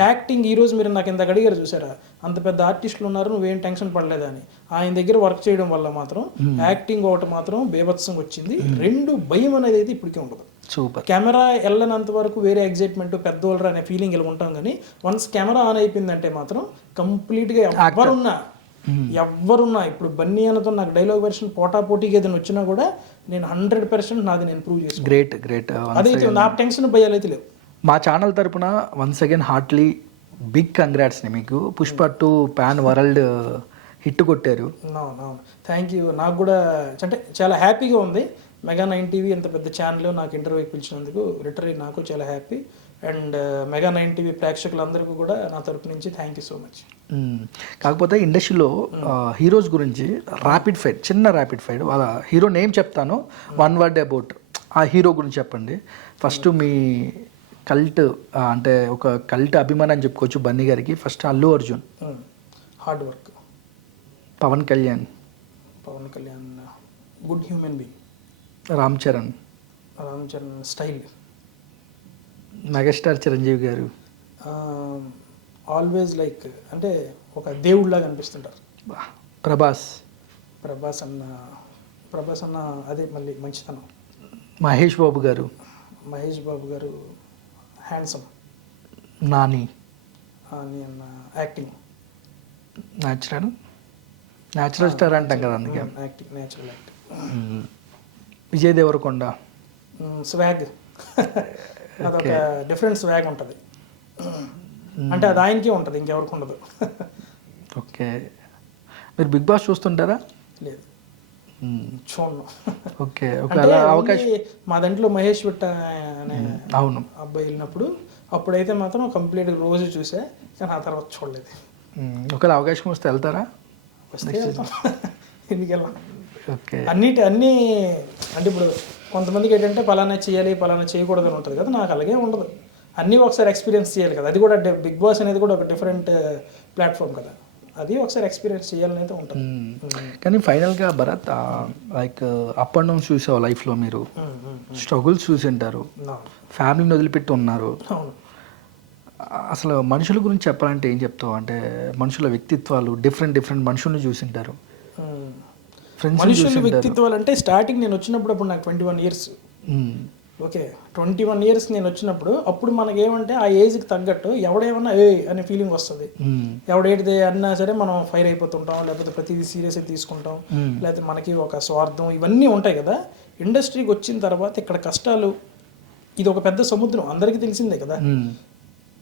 యాక్టింగ్ ఈ రోజు మీరు నాకు ఇంత అడిగారు చూసారా, అంత పెద్ద ఆర్టిస్టులు ఉన్నారు నువ్వేం టెన్షన్ పడలేదని. ఆయన దగ్గర వర్క్ చేయడం వల్ల మాత్రం యాక్టింగ్ ఒకటి మాత్రం బేభత్సంగా వచ్చింది. 2 భయం అనేది అయితే ఇప్పటికే ఉండదు. సూపర్. కెమెరా వెళ్ళనంత వరకు వేరే ఎగ్జైట్మెంట్ పెద్దోళ్ళ అనే ఫీలింగ్ ఇలా ఉంటాం. కానీ వన్స్ కెమెరా ఆన్ అయిపోయిందంటే మాత్రం కంప్లీట్గా ఎవరున్నా ఇప్పుడు బన్నీ అన్నతో నాకు డైలాగ్ వెర్షన్ పోటీకి ఏదైనా వచ్చినా కూడా నేను 100% నాది నేను ప్రూవ్ చేసుకున్నాను. గ్రేట్. అదైతే నా టెన్షన్ భయాలు అయితే లేవు. మా ఛానల్ తరపున వన్స్ అగైన్ హార్ట్లీ బిగ్ కంగ్రాట్స్ని మీకు. పుష్ప 2 పాన్ వరల్డ్ హిట్ కొట్టారు. అవును, థ్యాంక్ యూ. నాకు కూడా అంటే చాలా హ్యాపీగా ఉంది. మెగా 9 టీవీ ఇంత పెద్ద ఛానల్ నాకు ఇంటర్వ్యూకి పిలిచినందుకు లిటరలీ నాకు చాలా హ్యాపీ. అండ్ మెగా 9 టీవీ ప్రేక్షకులందరికీ కూడా నా తరపు నుంచి థ్యాంక్ యూ సో మచ్. కాకపోతే ఇండస్ట్రీలో హీరోస్ గురించి ర్యాపిడ్ ఫైర్, చిన్న ర్యాపిడ్ ఫైర్, వాళ్ళ హీరో నేమ్ చెప్తాను, 1 వర్డ్ అబౌట్ ఆ హీరో గురించి చెప్పండి. ఫస్ట్ మీ కల్ట్ అంటే ఒక కల్ట్ అభిమానం అని చెప్పుకోవచ్చు బన్నీ గారికి. First Allu Arjun, hard work. Pawan Kalyan good human being. Ram Charan style. Megastar Chiranjeevi garu always like అంటే ఒక దేవుడిలాగా అనిపిస్తుంటారు. ప్రభాస్ అన్న అదే మళ్ళీ మంచితనం. మహేష్ బాబు గారు హ్యాండ్సమ్. నాని అన్న యాక్టింగ్ న్యాచురల్ స్టార్ అంటాం కదా అందుకే. Natural acting. Vijay Deverakonda swag. అదొక డిఫరెంట్ స్వాగ్ ఉంటుంది, అంటే అది ఆయనకే ఉంటుంది, ఇంకెవరికి ఉండదు. ఓకే, మీరు బిగ్ బాస్ చూస్తుంటారా? లేదు, చూడను. ఓకే, అవకాశం మా దాంట్లో మహేష్ విట్ట అనే అవును అబ్బాయి వెళ్ళినప్పుడు అప్పుడైతే మాత్రం కంప్లీట్గా రోజు చూసా, కానీ ఆ తర్వాత చూడలేదు. ఒకవేళ అవకాశం వస్తే వెళ్తారా? వస్తే ఎందుకు వెళ్ళాం. ఓకే, అన్నీ అంటే ఇప్పుడు కొంతమందికి ఏంటంటే పలానా చేయాలి పలానా చేయకూడదు అని ఉంటుంది కదా, నాకు అలాగే ఉండదు. అన్నీ ఒకసారి ఎక్స్పీరియన్స్ చేయాలి కదా, అది కూడా బిగ్ బాస్ అనేది కూడా ఒక డిఫరెంట్ ప్లాట్ఫామ్ కదా, అది ఒకసారి ఎక్స్పీరియన్స్ చేయాలని అయితే ఉంటుంది. కానీ ఫైనల్గా Bharat, like up and downs చూసావు లైఫ్లో, మీరు స్ట్రగుల్స్ చూసింటారు, ఫ్యామిలీని వదిలిపెట్టి ఉన్నారు. అవును. అసలు మనుషుల గురించి చెప్పాలంటే ఏం చెప్తావు? అంటే మనుషుల వ్యక్తిత్వాలు డిఫరెంట్ మనుషుల్ని చూసింటారు, మనుషుల వ్యక్తిత్వాలు. అంటే స్టార్టింగ్ నేను వచ్చినప్పుడు అప్పుడు నాకు 21 ఇయర్స్. ఓకే, 21 ఇయర్స్ నేను వచ్చినప్పుడు అప్పుడు మనకి ఏమంటే ఆ ఏజ్కి తగ్గట్టు ఎవడేమన్నా అనే ఫీలింగ్ వస్తుంది. ఎవడేడితే అన్నా సరే మనం ఫైర్ అయిపోతుంటాం, లేకపోతే ప్రతిదీ సీరియస్గా తీసుకుంటాం, లేకపోతే మనకి ఒక స్వార్థం, ఇవన్నీ ఉంటాయి కదా. ఇండస్ట్రీకి వచ్చిన తర్వాత ఇక్కడ కష్టాలు, ఇది ఒక పెద్ద సముద్రం, అందరికీ తెలిసిందే కదా.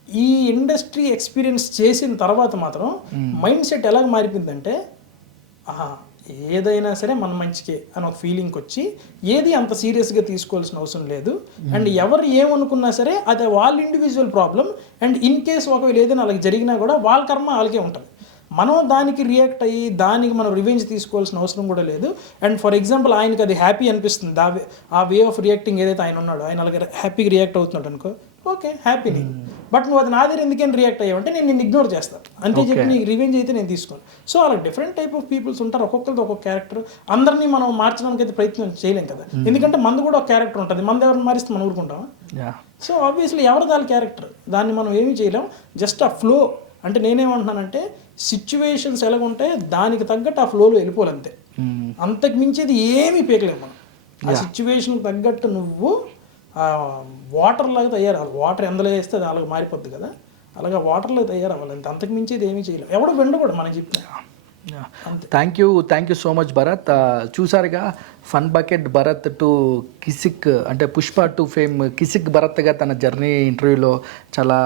ఈ ఇండస్ట్రీ ఎక్స్పీరియన్స్ చేసిన తర్వాత మాత్రం మైండ్ సెట్ ఎలా మారిపోయిందంటే, ఏదైనా సరే మన మంచికే అని ఒక ఫీలింగ్కి వచ్చి ఏది అంత సీరియస్గా తీసుకోవాల్సిన అవసరం లేదు. అండ్ ఎవరు ఏమనుకున్నా సరే అది వాళ్ళ individual problem. And in case ఒకవేళ ఏదైనా అలాగే జరిగినా కూడా వాళ్ళ కర్మ వాళ్ళకే ఉంటుంది. మనం దానికి రియాక్ట్ అయ్యి దానికి మనం రివెంజ్ తీసుకోవాల్సిన అవసరం కూడా లేదు. అండ్ ఫర్ ఎగ్జాంపుల్ ఆయనకి అది హ్యాపీ అనిపిస్తుంది, ఆ వే ఆఫ్ రియాక్టింగ్ ఏదైతే ఆయన ఉన్నాడో, ఆయన అలాగే హ్యాపీగా రియాక్ట్ అవుతున్నాడు అనుకో, ఓకే హ్యాపీని. బట్ నువ్వు అది నా దగ్గర ఎందుకని రియాక్ట్ అయ్యావంటే నేను నిన్ను ఇగ్నోర్ చేస్తాను అంతే చెప్పి నీకు రివెంజ్ అయితే నేను తీసుకోను. సో అలా డిఫరెంట్ టైప్ ఆఫ్ పీపుల్స్ ఉంటారు, ఒక్కొక్కరిది ఒక్కొక్క క్యారెక్టర్. అందరినీ మనం మార్చడానికి అయితే ప్రయత్నం చేయలేం కదా, ఎందుకంటే మంది కూడా ఒక క్యారెక్టర్ ఉంటుంది, మంది ఎవరిని మారిస్తే మనం ఊరుకుంటామా? సో ఆబ్వియస్లీ ఎవరిది వాళ్ళ క్యారెక్టర్, దాన్ని మనం ఏమీ చేయలేం. జస్ట్ ఆ ఫ్లో. అంటే నేనేమంటున్నానంటే సిచ్యువేషన్స్ ఎలాగుంటే దానికి తగ్గట్టు ఆ ఫ్లోలో వెళ్ళిపోవాలంతే, అంతకు మించేది ఏమీ పీకలేము మనం. ఆ సిచ్యువేషన్కి తగ్గట్టు నువ్వు వాటర్ లాగా తయారవ్వాలి. వాటర్ ఎందులో వేస్తే అది అలాగ మారిపోద్ది కదా, అలాగా వాటర్లో తయారవ్వాలి అంతే, అంతకు మించేది ఏమీ చేయలేము. ఎవడో వెండు కూడా మనం చెప్పిన. Thank you so much Bharat. చూసారుగా fun bucket Bharat to Kissik, అంటే పుష్ప 2 ఫేమ్ కిసిక్ భరత్గా తన జర్నీ ఇంటర్వ్యూలో చాలా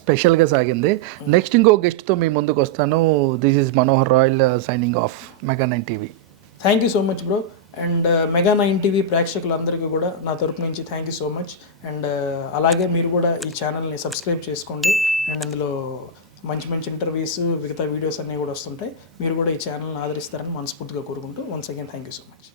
స్పెషల్గా సాగింది. నెక్స్ట్ ఇంకో గెస్ట్తో మీ ముందుకు వస్తాను. This is Manohar royal signing off mega 9 TV. Thank you so much bro. And mega 9 TV ప్రేక్షకులందరికీ కూడా నా తరపు నుంచి thank you so much. And అలాగే మీరు కూడా ఈ ఛానల్ని సబ్స్క్రైబ్ చేసుకోండి. అండ్ అందులో మంచి ఇంటర్వ్యూస్, మిగతా వీడియోస్ అన్నీ కూడా వస్తుంటాయి. మీరు కూడా ఈ ఛానల్ని ఆదరిస్తారని మనస్ఫూర్తిగా కోరుకుంటూ once again thank you so much.